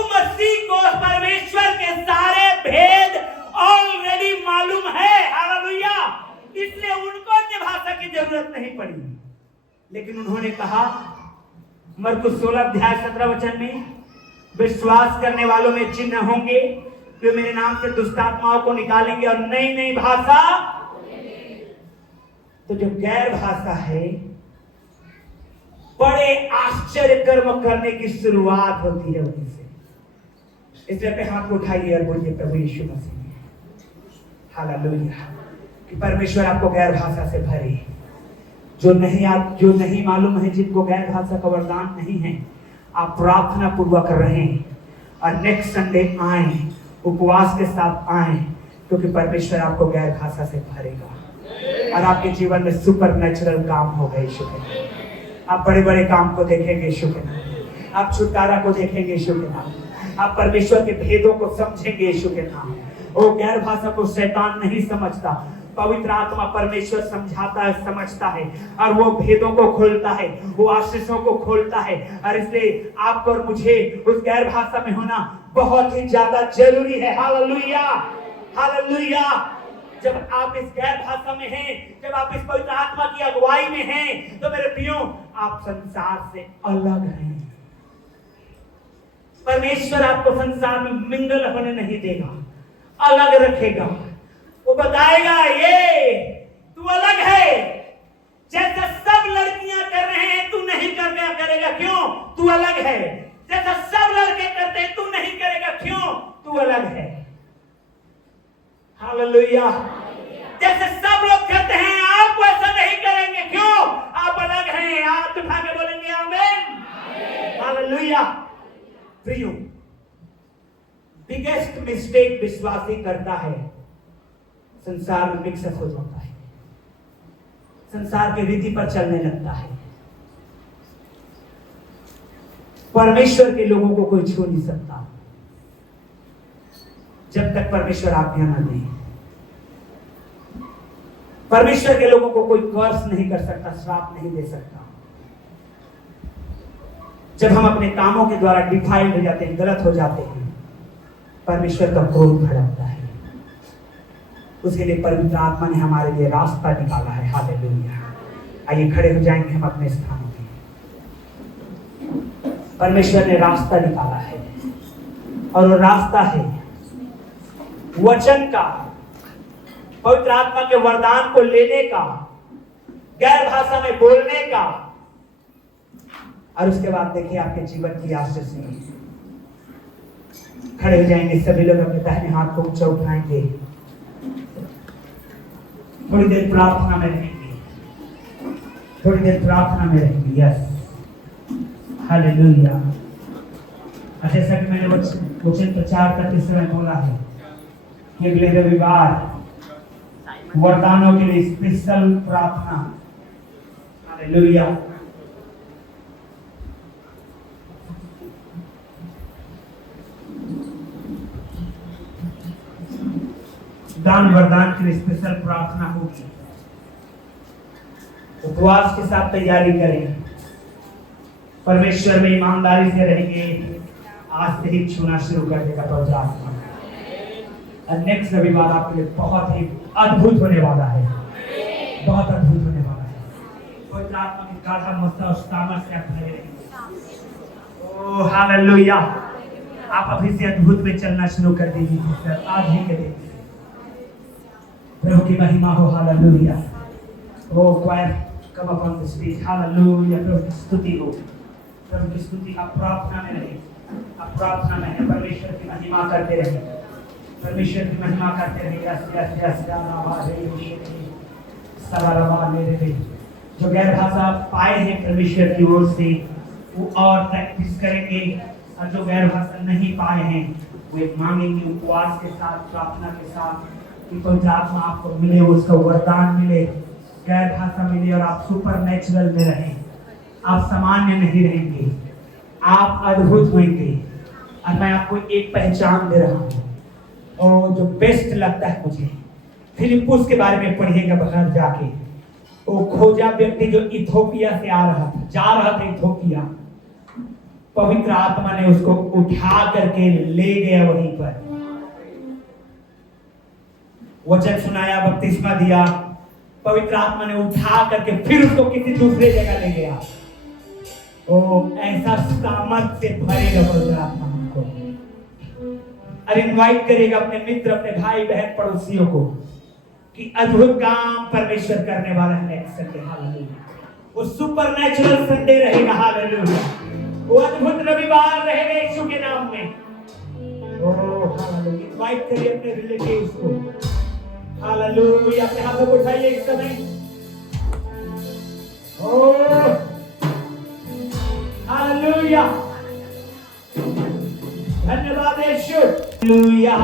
मसीह को परमेश्वर के सारे भेद ऑलरेडी मालूम है। हालेलुया। इसलिए उनको अन्य भाषा की जरूरत नहीं पड़ी। लेकिन उन्होंने कहा मरकुस 16 अध्याय 17 वचन में, विश्वास करने वालों में चिन्ह होंगे, वे मेरे नाम से दुष्ट आत्माओं को निकालेंगे और नई नई भाषा। तो जो गैर भाषा है, बड़े आश्चर्य कर्म करने की शुरुआत होती है वहीं से। इसलिए अपने हाथ को उठाइए और बोलिए प्रभु यीशु मसीह हालेलुया, कि परमेश्वर आपको गैर भाषा से भरे। जो नहीं मालूम है, जिनको गैर भाषा का वरदान नहीं है, आप प्रार्थना पूर्वक रहें और नेक्स्ट संडे आए, उपवास के साथ आए, क्योंकि परमेश्वर आपको गैर भाषा से भरेगा और आपके जीवन में सुपर नेचुरल काम होगा। यीशु के नाम आप बड़े बड़े काम को देखेंगे। यीशु के नाम आप छुटकारा को देखेंगे। यीशु के नाम आप परमेश्वर के भेदों को समझेंगे। यीशु के नाम वो गैर भाषा को शैतान नहीं समझता, पवित्र आत्मा परमेश्वर समझाता है, समझता है और वो भेदों को खोलता है, वो आशीषों को खोलता है। और इसलिए आपको और मुझे उस गैर भाषा में होना बहुत ही ज्यादा जरूरी है। Hallelujah, hallelujah. जब आप इस गैर भाषा में हैं, जब आप इस पवित्र आत्मा की अगुवाई में हैं, तो मेरे प्रियो आप संसार से अलग हैं। परमेश्वर आपको संसार में मिंगल होने नहीं देगा, अलग रखेगा। वो बताएगा ये तू अलग है, जैसा सब लड़कियां कर रहे हैं तू नहीं करेगा। क्यों? तू अलग है। जैसा सब लड़के करते हैं तू नहीं करेगा। क्यों? तू अलग है। हालेलुया। जैसे सब लोग करते हैं आप वैसा नहीं करेंगे। क्यों? आप अलग हैं। आप उठा के बोलेंगे आमीन, हालेलुया। प्रियो, बिगेस्ट मिस्टेक विश्वासी करता है, संसार में मिक्सअप हो जाता है, संसार के रीति पर चलने लगता है। परमेश्वर के लोगों को कोई छू नहीं सकता जब तक परमेश्वर आज्ञा न दे। परमेश्वर के लोगों को कोई कर्स नहीं कर सकता, श्राप नहीं दे सकता। जब हम अपने कामों के द्वारा डिफाइल्ड हो जाते हैं, गलत हो जाते हैं, परमेश्वर का क्रोध भड़कता है। उसके लिए पवित्र आत्मा ने हमारे लिए रास्ता निकाला है। हालेलुया। आइए खड़े हो जाएंगे हम अपने स्थानों पे। परमेश्वर ने रास्ता निकाला है और वो रास्ता है वचन का, पवित्र आत्मा के वरदान को लेने का, गैर भाषा में बोलने का। और उसके बाद देखिए आपके जीवन की आशीष में खड़े हो जाएंगे। सभी लोग अपने दाहिने हाथ को ऊंचा उठाएंगे, थोड़ी देर प्रार्थना में रहेंगे, थोड़ी देर प्रार्थना में रहेंगे। Yes, hallelujah. जैसा कि मैंने वचन प्रचार करते समय बोला है कि अगले रविवार वरदानों के लिए स्पेशल प्रार्थना। हालेलुया। दान वरदान के लिए स्पेशल प्रार्थना होगी। उपवास के साथ तैयारी करें, परमेश्वर में ईमानदारी से रहेंगे। आज से ही छूना शुरू कर देगा पवित्र आत्मा। और नेक्स्ट रविवार आपके लिए बहुत ही अद्भुत होने वाला है, बहुत अद्भुत होने वाला है। पवित्र आत्मा की गाढ़ा मस्ता और सामर्थ से आप भरे रहेंगे। Oh hallelujah. आप अभी से अद्भुत में चलना शुरू कर दीजिए सर, आज ही के दिन। प्रभु की महिमा हो। Hallelujah. Oh choir come upon the stage. Hallelujah. प्रभु की स्तुति हो, प्रभु की स्तुति। आप प्रार्थना में रहें, आप प्रार्थना में हैं, परमेश्वर की महिमा करते रहें, परमेश्वर की महिमा करते रहें। जो गैर भाषा पाए हैं परमेश्वर की ओर से, वो और प्रैक्टिस करेंगे। और जो गैर भाषा नहीं पाए हैं, वो एक मांगेंगे उपवास के साथ, प्रार्थना के साथ, कि पवित्र आत्मा आपको मिले, उसका वरदान मिले, गैर भाषा मिले और आप सुपर नेचुरल में रहें। आप सामान्य नहीं रहेंगे, आप अद्भुत होंगे। और मैं आपको एक पहचान दे रहा हूँ, और जो बेस्ट लगता है मुझे, फिलिप्पुस के बारे में पढ़िएगा बाहर जाके। वो खोजा व्यक्ति जो इथोपिया से आ रहा था, जा रहा था इथोपिया, पवित्र आत्मा ने उसको उठा करके ले गया वहीं पर, वचन सुनाया, बपतिस्मा दिया, पवित्र आत्मा ने उठा करके फिर उसको किसी दूसरे जगह ले गया। ओ ऐसा सामर्थ्य से भरेगा पवित्र आत्मा हमको, और इनवाइट करेगा अपने मित्र, अपने भाई बहन पड़ोसियों को कि अद्भुत काम परमेश्वर करने वाला है नेक्स्ट संडे। हालेलुया। वो सुपरनैचुरल संडे रहेगा। हालेलुया। वो अद्भुत रविवार रहेगा यीशु के नाम में। ओ हालेलुया। इनवाइट करिए अपने रिलेटिव्स को। हालेलुया। अपने हाथों को उठाइए इस समय। ओ हालेलुया। धन्यवाद यीशु। हालेलुया।